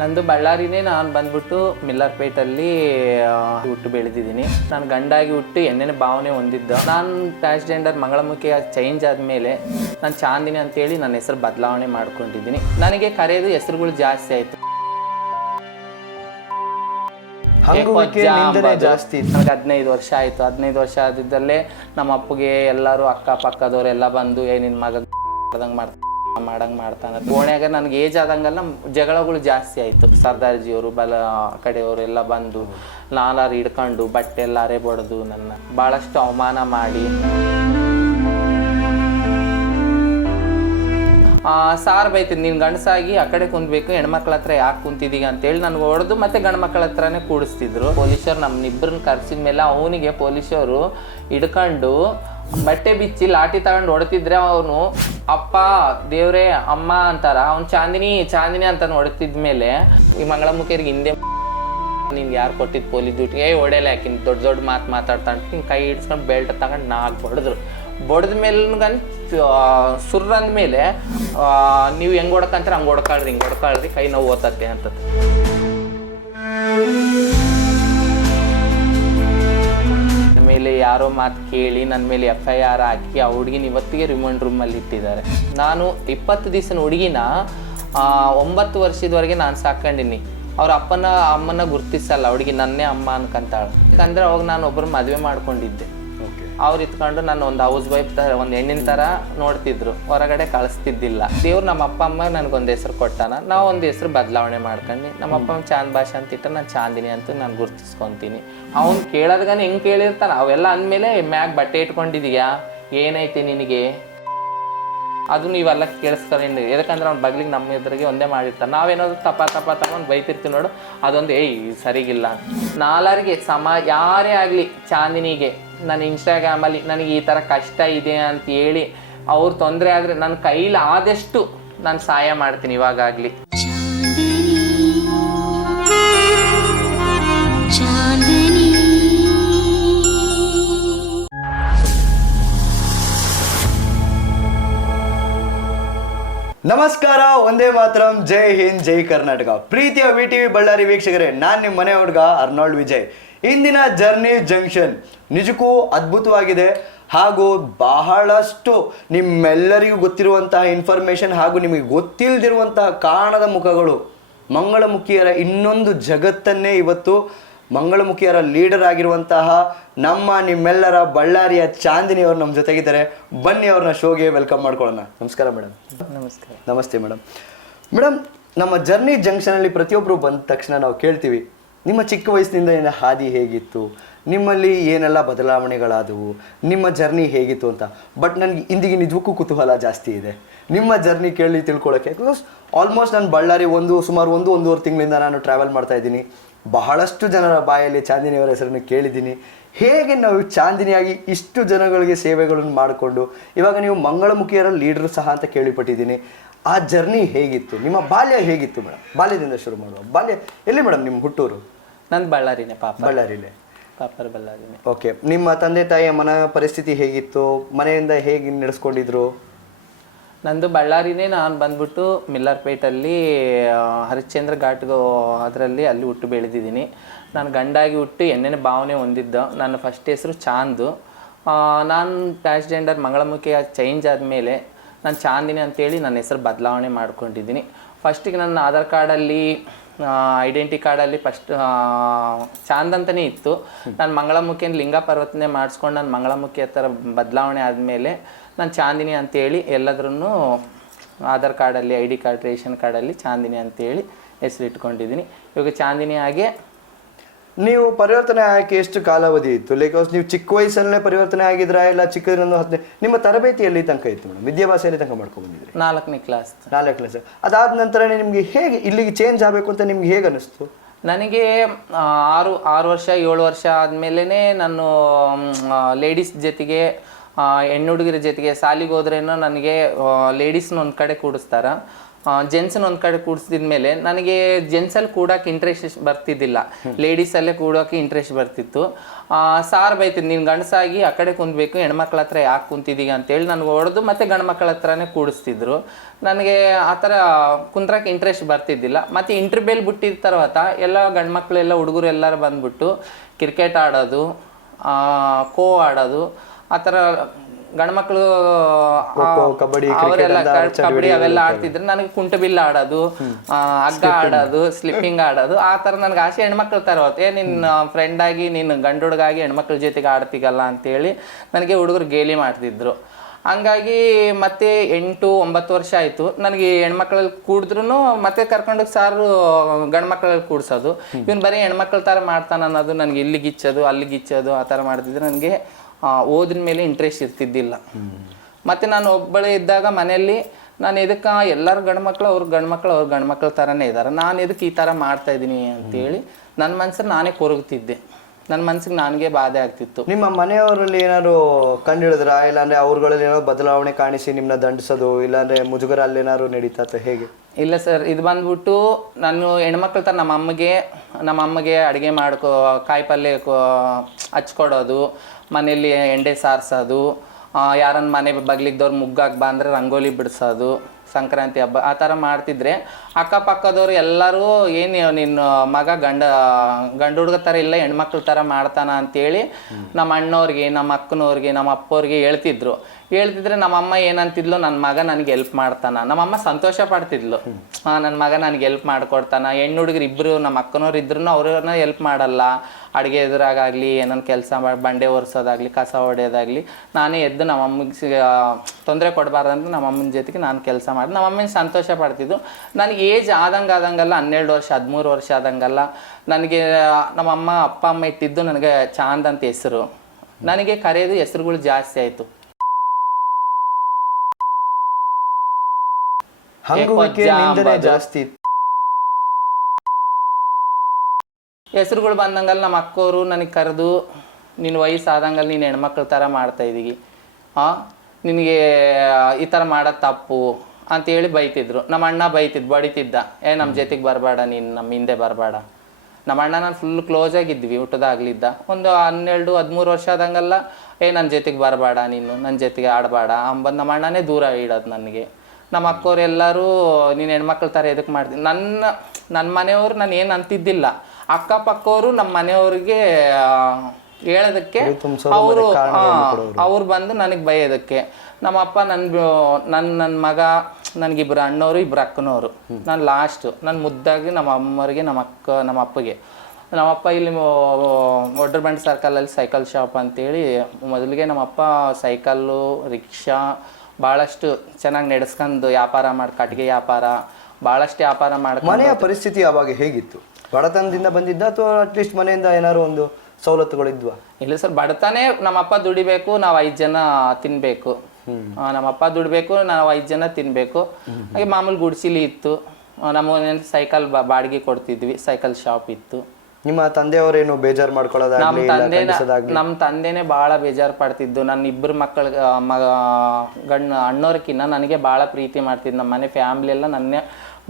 ನಂದು ಬಳ್ಳಾರಿನೇ. ನಾನು ಬಂದ್ಬಿಟ್ಟು ಮಿಲ್ಲರ್ಪೇಟಲ್ಲಿ ಹುಟ್ಟು ಬೆಳೆದಿದ್ದೀನಿ. ನಾನು ಗಂಡಾಗಿ ಹುಟ್ಟು ಎಣ್ಣೆನ ಭಾವನೆ ಹೊಂದಿದ್ದ. ನಾನು ಟ್ರಾನ್ಸ್ಜೆಂಡರ್ ಮಂಗಳಮುಖಿ ಚೇಂಜ್ ಆದಮೇಲೆ ನಾನು ಚಾಂದಿನಿ ಅಂತೇಳಿ ನನ್ನ ಹೆಸರು ಬದಲಾವಣೆ ಮಾಡ್ಕೊಂಡಿದ್ದೀನಿ. ನನಗೆ ಕರೆಯೋದು ಹೆಸರುಗಳು ಜಾಸ್ತಿ ಆಯಿತು. ಜಾಸ್ತಿ ನನಗೆ 15 ವರ್ಷ ಆಯಿತು. 15 ವರ್ಷ ಆದಿದ್ದಲ್ಲೇ ನಮ್ಮ ಅಪ್ಪಗೆ ಎಲ್ಲರೂ ಅಕ್ಕಪಕ್ಕದವರೆಲ್ಲ ಬಂದು ನಿನ್ನ ಮಗ ಮಾಡಂಗೆ ಮಾಡ್ತಾನೆ. ಕೋಣೆಯಾಗ ನನಗೆ ಏಜ್ ಆದಂಗೆಲ್ಲ ಜಗಳಗಳು ಜಾಸ್ತಿ ಆಯಿತು. ಸರ್ದಾರ್ಜಿಯವರು ಕಡೆಯವರು ಎಲ್ಲ ಬಂದು ನಾಲಾರು ಹಿಡ್ಕೊಂಡು ಬಟ್ಟೆ ಎಲ್ಲ ಅರೆ ಬಡ್ದು ನನ್ನ ಭಾಳಷ್ಟು ಅವಮಾನ ಮಾಡಿ ಸಾರ್ ಬೈತಿದ್ದು, ನೀನು ಗಂಡಸಾಗಿ ಆ ಕಡೆ ಕುಂದ್ಬೇಕು, ಹೆಣ್ಮಕ್ಳ ಹತ್ರ ಯಾಕೆ ಕುಂತಿದ್ದೀಗ ಅಂತೇಳಿ ನನಗೆ ಹೊಡೆದು ಮತ್ತೆ ಗಂಡು ಮಕ್ಕಳ ಹತ್ರನೇ ಕೂಡಿಸ್ತಿದ್ರು. ಪೊಲೀಸರು ನಮ್ಮನ್ನಿಬ್ಬರನ್ನ ಕರೆಸಿದ ಮೇಲೆ ಅವನಿಗೆ ಪೊಲೀಸರು ಹಿಡ್ಕೊಂಡು ಬಟ್ಟೆ ಬಿಚ್ಚಿ ಲಾಠಿ ತಗೊಂಡು ಹೊಡ್ತಿದ್ರೆ ಅವನು ಅಪ್ಪ ದೇವ್ರೇ ಅಮ್ಮ ಅಂತಾರ, ಅವ್ನು ಚಾಂದಿನಿ ಚಾಂದಿನಿ ಅಂತ ಹೊಡ್ತಿದ್ಮೇಲೆ ಈ ಮಂಗಳಮುಖಿಯರಿಗೆ ಹಿಂದೆ ನೀನು ಯಾರು ಕೊಟ್ಟಿದ್ದು ಪೊಲೀಸ್ ಡ್ಯೂಟಿಗೆ ಹೊಡೆಯಲ್ಲ, ಯಾಕಿನ್ ದೊಡ್ಡ ಮಾತು ಮಾತಾಡ್ತಾನೆ ಹಿಂಗೆ ಕೈ ಹಿಡ್ಸ್ಕೊಂಡು ಬೆಲ್ಟ್ ತಗೊಂಡು ನಾಲ್ಕು ಹೊಡೆದ್ರು. ಬಡ್ದ ಮೇಲೆ ಸುರ್ರಂದ ಮೇಲೆ ನೀವು ಹೆಂಗೆ ಹೊಡ್ಕಂತಾರೆ ಹಂಗೆ ಹೊಡ್ಕೊಳ್ರಿ, ಹಿಂಗೆ ಹೊಡ್ಕೊಳ್ರಿ, ಕೈ ನೋವು ಓತತ್ತೆ ಅಂತ. ಮೇಲೆ ಯಾರೋ ಮಾತು ಕೇಳಿ ನನ್ನ ಮೇಲೆ FIR ಹಾಕಿ ಆ ಹುಡುಗಿನ ಇವತ್ತಿಗೆ ರಿಮಾಂಡ್ ರೂಮಲ್ಲಿ ಇಟ್ಟಿದ್ದಾರೆ. ನಾನು 20 ದಿವಸದ ಹುಡುಗಿನ 9 ವರ್ಷದವರೆಗೆ ನಾನು ಸಾಕೊಂಡಿನಿ. ಅವ್ರ ಅಮ್ಮನ ಗುರ್ತಿಸಲ್ಲ, ಹುಡುಗಿ ನನ್ನೇ ಅಮ್ಮ ಅನ್ಕಂತಾಳೆ. ಯಾಕಂದ್ರೆ ಅವಾಗ ನಾನು ಒಬ್ಬರು ಮದುವೆ ಮಾಡ್ಕೊಂಡಿದ್ದೆ. ಅವ್ರು ಇತ್ಕೊಂಡು ನಾನು ಒಂದು ಹೌಸ್ ವೈಫ್ ತರ, ಒಂದು ಹೆಣ್ಣಿನ ಥರ ನೋಡ್ತಿದ್ರು, ಹೊರಗಡೆ ಕಳಿಸ್ತಿದ್ದಿಲ್ಲ. ದೇವ್ರು ನಮ್ಮ ಅಪ್ಪ ಅಮ್ಮ ನನಗೊಂದು ಹೆಸರು ಕೊಟ್ಟಾನ, ನಾವು ಒಂದು ಹೆಸರು ಬದಲಾವಣೆ ಮಾಡ್ಕೊಂಡು ನಮ್ಮ ಅಪ್ಪ ಅಮ್ಮ ಚಾಂದ್ ಭಾಷೆ ಅಂತಿಟ್ಟ ನಾನು ಚಾಂದಿನಿ ಅಂತ ನಾನು ಗುರ್ತಿಸ್ಕೊತೀನಿ. ಅವ್ನು ಕೇಳೋದ್ಗಾನೆ ಹೆಂಗೆ ಕೇಳಿರ್ತಾನೆ ಅವೆಲ್ಲ ಅಂದಮೇಲೆ ಮ್ಯಾಗ್ ಬಟ್ಟೆ ಇಟ್ಕೊಂಡಿದೀಯಾ, ಏನೈತಿ ನಿನಗೆ, ಅದು ನೀವೆಲ್ಲ ಕೇಳಿಸ್ಕೊಂಡು. ಯಾಕಂದ್ರೆ ಅವ್ನ ಬಗ್ಲಿಗೆ ನಮ್ಮ ಎದುರಿಗೆ ಒಂದೇ ಮಾಡಿರ್ತಾನೆ. ನಾವೇನಾದ್ರು ತಗೊಂಡು ಬೈತಿರ್ತೀವಿ ನೋಡು, ಅದೊಂದು ಸರಿಗಿಲ್ಲ. ನಾಲ್ವರಿಗೆ ಯಾರೇ ಆಗಲಿ ಚಾಂದಿನಿಗೆ ನನ್ನ ಇನ್ಸ್ಟಾಗ್ರಾಮಲ್ಲಿ ನನಗೆ ಈ ಥರ ಕಷ್ಟ ಇದೆ ಅಂತ ಹೇಳಿ ಅವ್ರು ತೊಂದರೆ ಆದರೆ ನನ್ನ ಕೈಲಿ ಆದಷ್ಟು ನಾನು ಸಹಾಯ ಮಾಡ್ತೀನಿ. ಇವಾಗಲಿ ನಮಸ್ಕಾರ, ಒಂದೇ ಮಾತರಂ, ಜೈ ಹಿಂದ್, ಜೈ ಕರ್ನಾಟಕ. ಪ್ರೀತಿಯ VTV ಬಳ್ಳಾರಿ ವೀಕ್ಷಕರೇ, ನಾನು ನಿಮ್ಮ ಮನೆ ಹುಡುಗ ಅರ್ನಾಲ್ಡ್ ವಿಜಯ್. ಇಂದಿನ ಜರ್ನಿ ಜಂಕ್ಷನ್ ನಿಜಕ್ಕೂ ಅದ್ಭುತವಾಗಿದೆ ಹಾಗೂ ಬಹಳಷ್ಟು ನಿಮ್ಮೆಲ್ಲರಿಗೂ ಗೊತ್ತಿರುವಂತಹ ಇನ್ಫಾರ್ಮೇಷನ್ ಹಾಗೂ ನಿಮಗೆ ಗೊತ್ತಿಲ್ಲದಿರುವಂತಹ ಕಾಣದ ಮುಖಗಳು, ಮಂಗಳಮುಖಿಯರ ಇನ್ನೊಂದು ಜಗತ್ತನ್ನೇ ಇವತ್ತು ಮಂಗಳಮುಖಿಯರ ಲೀಡರ್ ಆಗಿರುವಂತಹ ನಿಮ್ಮೆಲ್ಲರ ಬಳ್ಳಾರಿಯ ಚಾಂದಿನಿ ಅವರು ನಮ್ಮ ಜೊತೆಗಿದ್ದಾರೆ. ಬನ್ನಿ ಅವ್ರನ್ನ ಶೋಗೆ ವೆಲ್ಕಮ್ ಮಾಡ್ಕೊಳ್ಳೋಣ. ನಮಸ್ಕಾರ ಮೇಡಮ್. ನಮಸ್ಕಾರ. ನಮಸ್ತೆ ಮೇಡಮ್. ಮೇಡಮ್, ನಮ್ಮ ಜರ್ನಿ ಜಂಕ್ಷನಲ್ಲಿ ಪ್ರತಿಯೊಬ್ಬರು ಬಂದ ತಕ್ಷಣ ನಾವು ಕೇಳ್ತೀವಿ, ನಿಮ್ಮ ಚಿಕ್ಕ ವಯಸ್ಸಿನಿಂದ ಹಾದಿ ಹೇಗಿತ್ತು, ನಿಮ್ಮಲ್ಲಿ ಏನೆಲ್ಲ ಬದಲಾವಣೆಗಳಾದವು, ನಿಮ್ಮ ಜರ್ನಿ ಹೇಗಿತ್ತು ಅಂತ. ಬಟ್ ನನಗೆ ಇಂದಿಗೆ ನಿಜಕ್ಕೂ ಕುತೂಹಲ ಜಾಸ್ತಿ ಇದೆ ನಿಮ್ಮ ಜರ್ನಿ ಕೇಳಿ ತಿಳ್ಕೊಳ್ಳೋಕ್ಕೆ. ಬಿಕಾಸ್ ಆಲ್ಮೋಸ್ಟ್ ನಾನು ಬಳ್ಳಾರಿ ಸುಮಾರು 1-1.5 ತಿಂಗಳಿಂದ ನಾನು ಟ್ರಾವೆಲ್ ಮಾಡ್ತಾ ಇದ್ದೀನಿ. ಬಹಳಷ್ಟು ಜನರ ಬಾಯಲ್ಲಿ ಚಾಂದಿನಿಯವರ ಹೆಸರನ್ನು ಕೇಳಿದ್ದೀನಿ. ಹೇಗೆ ನಾವು ಚಾಂದಿನಿಯಾಗಿ ಇಷ್ಟು ಜನಗಳಿಗೆ ಸೇವೆಗಳನ್ನು ಮಾಡಿಕೊಂಡು ಇವಾಗ ನೀವು ಮಂಗಳಮುಖಿಯರ ಲೀಡರ್ ಸಹ ಅಂತ ಕೇಳಿಪಟ್ಟಿದ್ದೀನಿ. ಆ ಜರ್ನಿ ಹೇಗಿತ್ತು, ನಿಮ್ಮ ಬಾಲ್ಯ ಹೇಗಿತ್ತು ಮೇಡಮ್? ಬಾಲ್ಯದಿಂದ ಶುರು ಮಾಡುವ. ಬಾಲ್ಯ ಎಲ್ಲಿ ಮೇಡಮ್ ನಿಮ್ಮ ಹುಟ್ಟೂರು? ನಂದು ಬಳ್ಳಾರಿನೇ. ಬಳ್ಳಾರಿಲೇ. ಪಾಪರ್ ಬಳ್ಳಾರಿನೇ. ಓಕೆ. ನಿಮ್ಮ ತಂದೆ ತಾಯಿಯ ಮನ ಪರಿಸ್ಥಿತಿ ಹೇಗಿತ್ತು? ಮನೆಯಿಂದ ಹೇಗೆ ನಡೆಸ್ಕೊಂಡಿದ್ರು? ನಂದು ಬಳ್ಳಾರಿನೇ. ನಾನು ಬಂದ್ಬಿಟ್ಟು ಮಿಲ್ಲರ್ಪೇಟಲ್ಲಿ ಹರಿಶ್ಚಂದ್ರ ಘಾಟ್ಗೆ ಅದರಲ್ಲಿ ಅಲ್ಲಿ ಹುಟ್ಟು ಬೆಳೆದಿದ್ದೀನಿ. ನಾನು ಗಂಡಾಗಿ ಹುಟ್ಟು ಎಣ್ಣೆನ ಭಾವನೆ ಹೊಂದಿದ್ದ. ನನ್ನ ಫಸ್ಟ್ ಹೆಸರು ಚಾಂದು. ನಾನು ಟ್ರಾನ್ಸ್ಜೆಂಡರ್ ಮಂಗಳಮುಖಿ ಚೇಂಜ್ ಆದಮೇಲೆ ನಾನು ಚಾಂದಿನಿ ಅಂತೇಳಿ ನನ್ನ ಹೆಸರು ಬದಲಾವಣೆ ಮಾಡ್ಕೊಂಡಿದ್ದೀನಿ. ಫಸ್ಟಿಗೆ ನನ್ನ ಆಧಾರ್ ಕಾರ್ಡಲ್ಲಿ ಐಡೆಂಟಿ ಕಾರ್ಡಲ್ಲಿ ಫಸ್ಟ್ ಚಾಂದ್ ಅಂತಲೇ ಇತ್ತು. ನಾನು ಮಂಗಳಮುಖಿಯನ್ನು ಲಿಂಗ ಪರಿವರ್ತನೆ ಮಾಡಿಸ್ಕೊಂಡು ನಾನು ಮಂಗಳಮುಖಿ ಹತ್ರ ಬದಲಾವಣೆ ಆದಮೇಲೆ ನಾನು ಚಾಂದಿನಿ ಅಂತೇಳಿ ಎಲ್ಲದ್ರೂ ಆಧಾರ್ ಕಾರ್ಡಲ್ಲಿ, ID ಕಾರ್ಡ್, ರೇಷನ್ ಕಾರ್ಡಲ್ಲಿ ಚಾಂದಿನಿ ಅಂತೇಳಿ ಹೆಸರು ಇಟ್ಕೊಂಡಿದ್ದೀನಿ. ಇವಾಗ ಚಾಂದಿನಿ ಹಾಗೆ. ನೀವು ಪರಿವರ್ತನೆ ಆಗೋಕ್ಕೆ ಎಷ್ಟು ಕಾಲಾವಧಿ ಇತ್ತು? ಲೈಕ್ ನೀವು ಚಿಕ್ಕ ವಯಸ್ಸಲ್ಲೇ ಪರಿವರ್ತನೆ ಆಗಿದ್ರಾ, ಇಲ್ಲ ಚಿಕ್ಕದ್ರಿಂದ 10? ನಿಮ್ಮ ತರಬೇತಿ ಎಲ್ಲಿ ತನಕ ಇತ್ತು ಮೇಡಮ್? ವಿದ್ಯಾಭ್ಯಾಸ ಎಲ್ಲಿ ತನಕ ಮಾಡ್ಕೊಂಡು ಬಂದಿದ್ರಿ? 4ನೇ ಕ್ಲಾಸ್. 4ನೇ ಕ್ಲಾಸ್. ಅದಾದ ನಂತರನೇ ನಿಮಗೆ ಹೇಗೆ ಇಲ್ಲಿಗೆ ಚೇಂಜ್ ಆಗಬೇಕು ಅಂತ ನಿಮ್ಗೆ ಹೇಗೆ ಅನ್ನಿಸ್ತು? ನನಗೆ 6 ವರ್ಷ 7 ವರ್ಷ ಆದಮೇಲೆ ನಾನು ಲೇಡೀಸ್ ಜೊತೆಗೆ ಹೆಣ್ಣು ಹುಡುಗರ ಜೊತೆಗೆ ಸಾಲಿಗೆ ಹೋದ್ರೇನೋ ನನಗೆ ಲೇಡೀಸ್ನ ಒಂದು ಕಡೆ ಕೂಡಿಸ್ತಾರೆ. ಜೆಂಟ್ಸನ್ನ ಒಂದು ಕಡೆ ಕೂಡಿಸಿದ್ಮೇಲೆ ನನಗೆ ಜೆಂಟ್ಸಲ್ಲಿ ಕೂಡೋಕೆ ಇಂಟ್ರೆಸ್ಟ್ ಬರ್ತಿದ್ದಿಲ್ಲ, ಲೇಡೀಸಲ್ಲೇ ಕೂಡೋಕೆ ಇಂಟ್ರೆಸ್ಟ್ ಬರ್ತಿತ್ತು. ಸಾರ್ ಬೈತಿದ್ದು, ನೀನು ಗಂಡಸಾಗಿ ಆ ಕಡೆ ಕುಂದ್ಬೇಕು, ಹೆಣ್ಮಕ್ಳ ಹತ್ರ ಯಾಕೆ ಕುಂತಿದ್ದೀಗ ಅಂತೇಳಿ ನನಗೆ ಹೊಡೆದು ಮತ್ತೆ ಗಂಡು ಮಕ್ಕಳ ಹತ್ರನೇ ಕೂಡಿಸ್ತಿದ್ರು. ನನಗೆ ಆ ಥರ ಕುಂದ್ರಕ್ಕೆ ಇಂಟ್ರೆಸ್ಟ್ ಬರ್ತಿದ್ದಿಲ್ಲ. ಮತ್ತು ಇಂಟರ್ಬೆಲ್ ಬಿಟ್ಟಿದ తర్వాత ಎಲ್ಲ ಗಂಡು ಮಕ್ಕಳೆಲ್ಲ ಹುಡುಗರು ಎಲ್ಲರೂ ಬಂದ್ಬಿಟ್ಟು ಕ್ರಿಕೆಟ್ ಆಡೋದು, ಖೋ ಆಡೋದು, ಆ ಥರ ಗಂಡ್ಮಕ್ಳು ಅವರೆಲ್ಲ ಕಬಡ್ಡಿ ಅವೆಲ್ಲ ಆಡ್ತಿದ್ರು. ನನಗೆ ಕುಂಟಬಿಲ್ಲ ಆಡೋದು, ಹಗ್ಗ ಆಡೋದು, ಸ್ಲಿಪ್ಪಿಂಗ್ ಆಡೋದು, ಆ ಥರ ನನಗೆ ಆಸೆ. ಹೆಣ್ಮಕ್ಳ ಥರ ನಿನ್ನ ಫ್ರೆಂಡ್ ಆಗಿ ನೀನು ಗಂಡು ಹುಡುಗಾಗಿ ಹೆಣ್ಮಕ್ಳ ಜೊತೆಗೆ ಆಡ್ತೀಗಲ್ಲ ಅಂತೇಳಿ ನನಗೆ ಹುಡುಗರು ಗೇಲಿ ಮಾಡ್ತಿದ್ರು. ಹಂಗಾಗಿ ಮತ್ತೆ 8-9 ವರ್ಷ ಆಯಿತು. ನನಗೆ ಹೆಣ್ಮಕ್ಳಲ್ಲಿ ಕೂಡಿದ್ರು ಮತ್ತೆ ಕರ್ಕೊಂಡೋಗಿ ಸಾರು ಗಂಡು ಮಕ್ಕಳಲ್ಲಿ ಕೂಡ್ಸೋದು. ಇವನು ಬರೀ ಹೆಣ್ಮಕ್ಳ ಥರ ಮಾಡ್ತಾನೆ ಅನ್ನೋದು, ನನಗೆ ಇಲ್ಲಿ ಗಿಚ್ಚೋದು ಅಲ್ಲಿ ಗಿಚ್ಚೋದು ಆ ಥರ ಮಾಡ್ತಿದ್ರೆ ನನಗೆ ಓದಿನ ಮೇಲೆ ಇಂಟ್ರೆಸ್ಟ್ ಇರ್ತಿದ್ದಿಲ್ಲ. ಮತ್ತು ನಾನು ಒಬ್ಬಳೇ ಇದ್ದಾಗ ಮನೆಯಲ್ಲಿ ನಾನು ಎದಕ್ಕೆ ಎಲ್ಲರೂ ಗಂಡ್ಮಕ್ಳು ಅವ್ರ ಗಂಡ್ಮಕ್ಳ ಥರನೇ ಇದ್ದಾರೆ, ನಾನು ಎದಕ್ಕೆ ಈ ಥರ ಮಾಡ್ತಾಯಿದ್ದೀನಿ ಅಂತೇಳಿ ನನ್ನ ಮನ್ಸಲ್ಲಿ ನಾನೇ ಕೊರಗ್ತಿದ್ದೆ. ನನ್ನ ಮನ್ಸಿಗೆ ನನಗೆ ಬಾಧೆ ಆಗ್ತಿತ್ತು. ನಿಮ್ಮ ಮನೆಯವರಲ್ಲಿ ಏನಾದ್ರು ಕಂಡು ಹಿಡಿದ್ರ, ಇಲ್ಲಾಂದ್ರೆ ಅವ್ರುಗಳಲ್ಲಿ ಏನಾದ್ರು ಬದಲಾವಣೆ ಕಾಣಿಸಿ ನಿಮ್ಮನ್ನ ದಂಡಿಸೋದು, ಇಲ್ಲಾಂದ್ರೆ ಮುಜುಗರ ಅಲ್ಲೇನಾದ್ರು ನಡೀತಾ ಹೇಗೆ? ಇಲ್ಲ ಸರ್, ಇದು ಬಂದ್ಬಿಟ್ಟು ನಾನು ಹೆಣ್ಮಕ್ಳ ಥರ ನಮ್ಮ ಅಮ್ಮಗೆ ಅಡುಗೆ ಕಾಯಿ ಪಲ್ಯ ಹಚ್ಕೊಡೋದು, ಮನೇಲಿ ಎಂಡೆ ಸಾರಿಸೋದು, ಯಾರನ್ನ ಮನೆ ಬಗ್ಲಿಗ್ದವ್ರು ಮುಗ್ಗಾಕ್ ಬಂದರೆ ರಂಗೋಲಿ ಬಿಡಿಸೋದು, ಸಂಕ್ರಾಂತಿ ಹಬ್ಬ ಆ ಥರ ಮಾಡ್ತಿದ್ರೆ ಅಕ್ಕಪಕ್ಕದವ್ರು ಎಲ್ಲರೂ ಏನು ನಿನ್ನ ಮಗ ಗಂಡು ಹುಡುಗ ಥರ ಇಲ್ಲ, ಹೆಣ್ಮಕ್ಳ ಥರ ಮಾಡ್ತಾನ ಅಂತೇಳಿ ನಮ್ಮ ಅಣ್ಣವ್ರಿಗೆ, ನಮ್ಮ ಅಕ್ಕನವ್ರಿಗೆ, ನಮ್ಮ ಅಪ್ಪವ್ರಿಗೆ ಹೇಳ್ತಿದ್ರೆ ನಮ್ಮಮ್ಮ ಏನಂತಿದ್ಲು, ನನ್ನ ಮಗ ನನಗೆ ಹೆಲ್ಪ್ ಮಾಡ್ತಾನ. ನಮ್ಮಮ್ಮ ಸಂತೋಷ ಪಡ್ತಿದ್ಲು, ನನ್ನ ಮಗ ನನಗೆ ಹೆಲ್ಪ್ ಮಾಡ್ಕೊಡ್ತಾನ. ಹೆಣ್ಣು ಹುಡುಗರು ಇಬ್ಬರು ನಮ್ಮ ಅಕ್ಕನವ್ರು ಇದ್ರೂ ಅವ್ರನ್ನ ಹೆಲ್ಪ್ ಮಾಡಲ್ಲ. ಅಡುಗೆ ಎದುರಾಗಲಿ, ಏನೊಂದು ಕೆಲಸ ಮಾಡಿ ಬಂಡೆ ಒರೆಸೋದಾಗಲಿ, ಕಸ ಹೊಡೆಯೋದಾಗಲಿ, ನಾನೇ ಎದ್ದು ನಮ್ಮಮ್ಮಗೆ ತೊಂದರೆ ಕೊಡಬಾರ್ದಂತ ನಮ್ಮಮ್ಮನ ಜೊತೆಗೆ ನಾನು ಕೆಲಸ ಮಾಡಿ ನಮ್ಮಮ್ಮನ ಸಂತೋಷ ಪಡ್ತಿದ್ದು. ನನಗೆ ಏಜ್ ಆದಂಗಲ್ಲ, 12 ವರ್ಷ 13 ವರ್ಷ ಆದಂಗಲ್ಲ ನನಗೆ ನಮ್ಮಮ್ಮ ಅಪ್ಪ ಅಮ್ಮ ಇಟ್ಟಿದ್ದು ನನಗೆ ಚಾಂದ್ ಅಂತ ಹೆಸರು. ನನಗೆ ಕರೆಯೋದು ಹೆಸರುಗಳು ಜಾಸ್ತಿ ಆಯಿತು. ಹೆಸರುಗಳು ಬಂದಂಗಲ್ಲ ನಮ್ಮ ಅಕ್ಕೋರು ನನಗೆ ಕರೆದು, ನಿನ್ನ ವಯಸ್ಸಾದಂಗಲ್ಲ ನೀನು ಹೆಣ್ಮಕ್ಳ ಥರ ಮಾಡ್ತಾಯಿದ್ದೀವಿ, ನಿನಗೆ ಈ ಥರ ಮಾಡೋದು ತಪ್ಪು ಅಂತೇಳಿ ಬೈತಿದ್ರು. ನಮ್ಮ ಅಣ್ಣ ಬಡಿತಿದ್ದ, ನಮ್ಮ ಜೊತೆಗೆ ಬರಬೇಡ, ನೀನು ನಮ್ಮ ಹಿಂದೆ ಬರಬೇಡ. ನಮ್ಮ ಅಣ್ಣ ನಾನು ಫುಲ್ ಕ್ಲೋಸ್ ಆಗಿದ್ವಿ, ಊಟದಾಗ್ಲಿದ್ದ. ಒಂದು 12-13 ವರ್ಷ ಆದಂಗಲ್ಲ ನನ್ನ ಜೊತೆಗೆ ಬರಬೇಡ, ನೀನು ನನ್ನ ಜೊತೆಗೆ ಆಡಬೇಡ ಅಂಬಂದು ನಮ್ಮ ಅಣ್ಣನೇ ದೂರ ಇಡೋದು ನನಗೆ. ನಮ್ಮ ಅಕ್ಕೋರೆಲ್ಲರೂ ನೀನು ಹೆಣ್ಮಕ್ಳ ಥರ ಎದಕ್ಕೆ ಮಾಡ್ತೀನಿ. ನನ್ನ ಮನೆಯವರು ನಾನು ಏನು ಅಂತಿದ್ದಿಲ್ಲ, ಅಕ್ಕಪಕ್ಕವರು ನಮ್ಮ ಮನೆಯವ್ರಿಗೆ ಹೇಳೋದಕ್ಕೆ ಅವ್ರು ಬಂದು ನನಗೆ ಬೈಯೋದಕ್ಕೆ. ನಮ್ಮಪ್ಪ ನನ್ನ ಮಗ, ನನಗಿಬ್ಬರು ಅಣ್ಣವರು, ಇಬ್ಬರು ಅಕ್ಕನವರು, ನಾನು ಲಾಸ್ಟು. ನಾನು ಮುದ್ದಾಗಿ ನಮ್ಮ ಅಮ್ಮವ್ರಿಗೆ, ನಮ್ಮ ಅಪ್ಪಗೆ. ನಮ್ಮಪ್ಪ ಇಲ್ಲಿ ಒಡ್ರಬಂಡ್ ಸರ್ಕಲಲ್ಲಿ ಸೈಕಲ್ ಶಾಪ್ ಅಂತೇಳಿ ಮೊದಲಿಗೆ ನಮ್ಮಪ್ಪ ಸೈಕಲ್ಲು, ರಿಕ್ಷಾ ಭಾಳಷ್ಟು ಚೆನ್ನಾಗಿ ನಡೆಸ್ಕೊಂಡು ವ್ಯಾಪಾರ ಕಟ್ಟಿಗೆ ವ್ಯಾಪಾರ, ಭಾಳಷ್ಟು ವ್ಯಾಪಾರ ಮಾಡಿ. ಮನೆಯ ಪರಿಸ್ಥಿತಿ ಆವಾಗ ಹೇಗಿತ್ತು? ಬಡತನದಿಂದ ಬಂದಿದ್ದ ಅಥವಾ ಅಟ್ಲೀಸ್ಟ್ ಮನೆಯಿಂದ ಏನಾದ್ರು ಒಂದು ಸವಲತ್ತುಗಳಿದ್ವಾ? ಇಲ್ಲ ಸರ್, ಬಡತನೇ. ನಮ್ಮಪ್ಪ ದುಡಿಬೇಕು, ನಾವು 5 ಜನ ತಿನ್ಬೇಕು. ನಮ್ಮಪ್ಪ ದುಡಿಬೇಕು, ನಾವು 5 ಜನ ತಿನ್ಬೇಕು. ಹಾಗೆ ಮಾಮೂಲಿ ಗುಡ್ಸಿಲಿ ಇತ್ತು. ನಮ್ಮ ಸೈಕಲ್ ಬಾಡಿಗೆ ಕೊಡ್ತಿದ್ವಿ, ಸೈಕಲ್ ಶಾಪ್ ಇತ್ತು. ನಿಮ್ಮ ತಂದೆಯವರೇನು ಬೇಜಾರು ಮಾಡ್ಕೊಳ್ಳೋದಾಗ್ಲಿ? ನಮ್ಮ ತಂದೆನೇ ಭಾಳ ಬೇಜಾರು ಪಡ್ತಿದ್ದು. ನನ್ನ ಇಬ್ಬರು ಮಕ್ಕಳ ಅಣ್ಣವ್ರಕ್ಕಿನ್ನ ನನಗೆ ಭಾಳ ಪ್ರೀತಿ ಮಾಡ್ತಿದ್ದು. ನಮ್ಮ ಮನೆ ಫ್ಯಾಮಿಲಿ ಎಲ್ಲ ನನ್ನೇ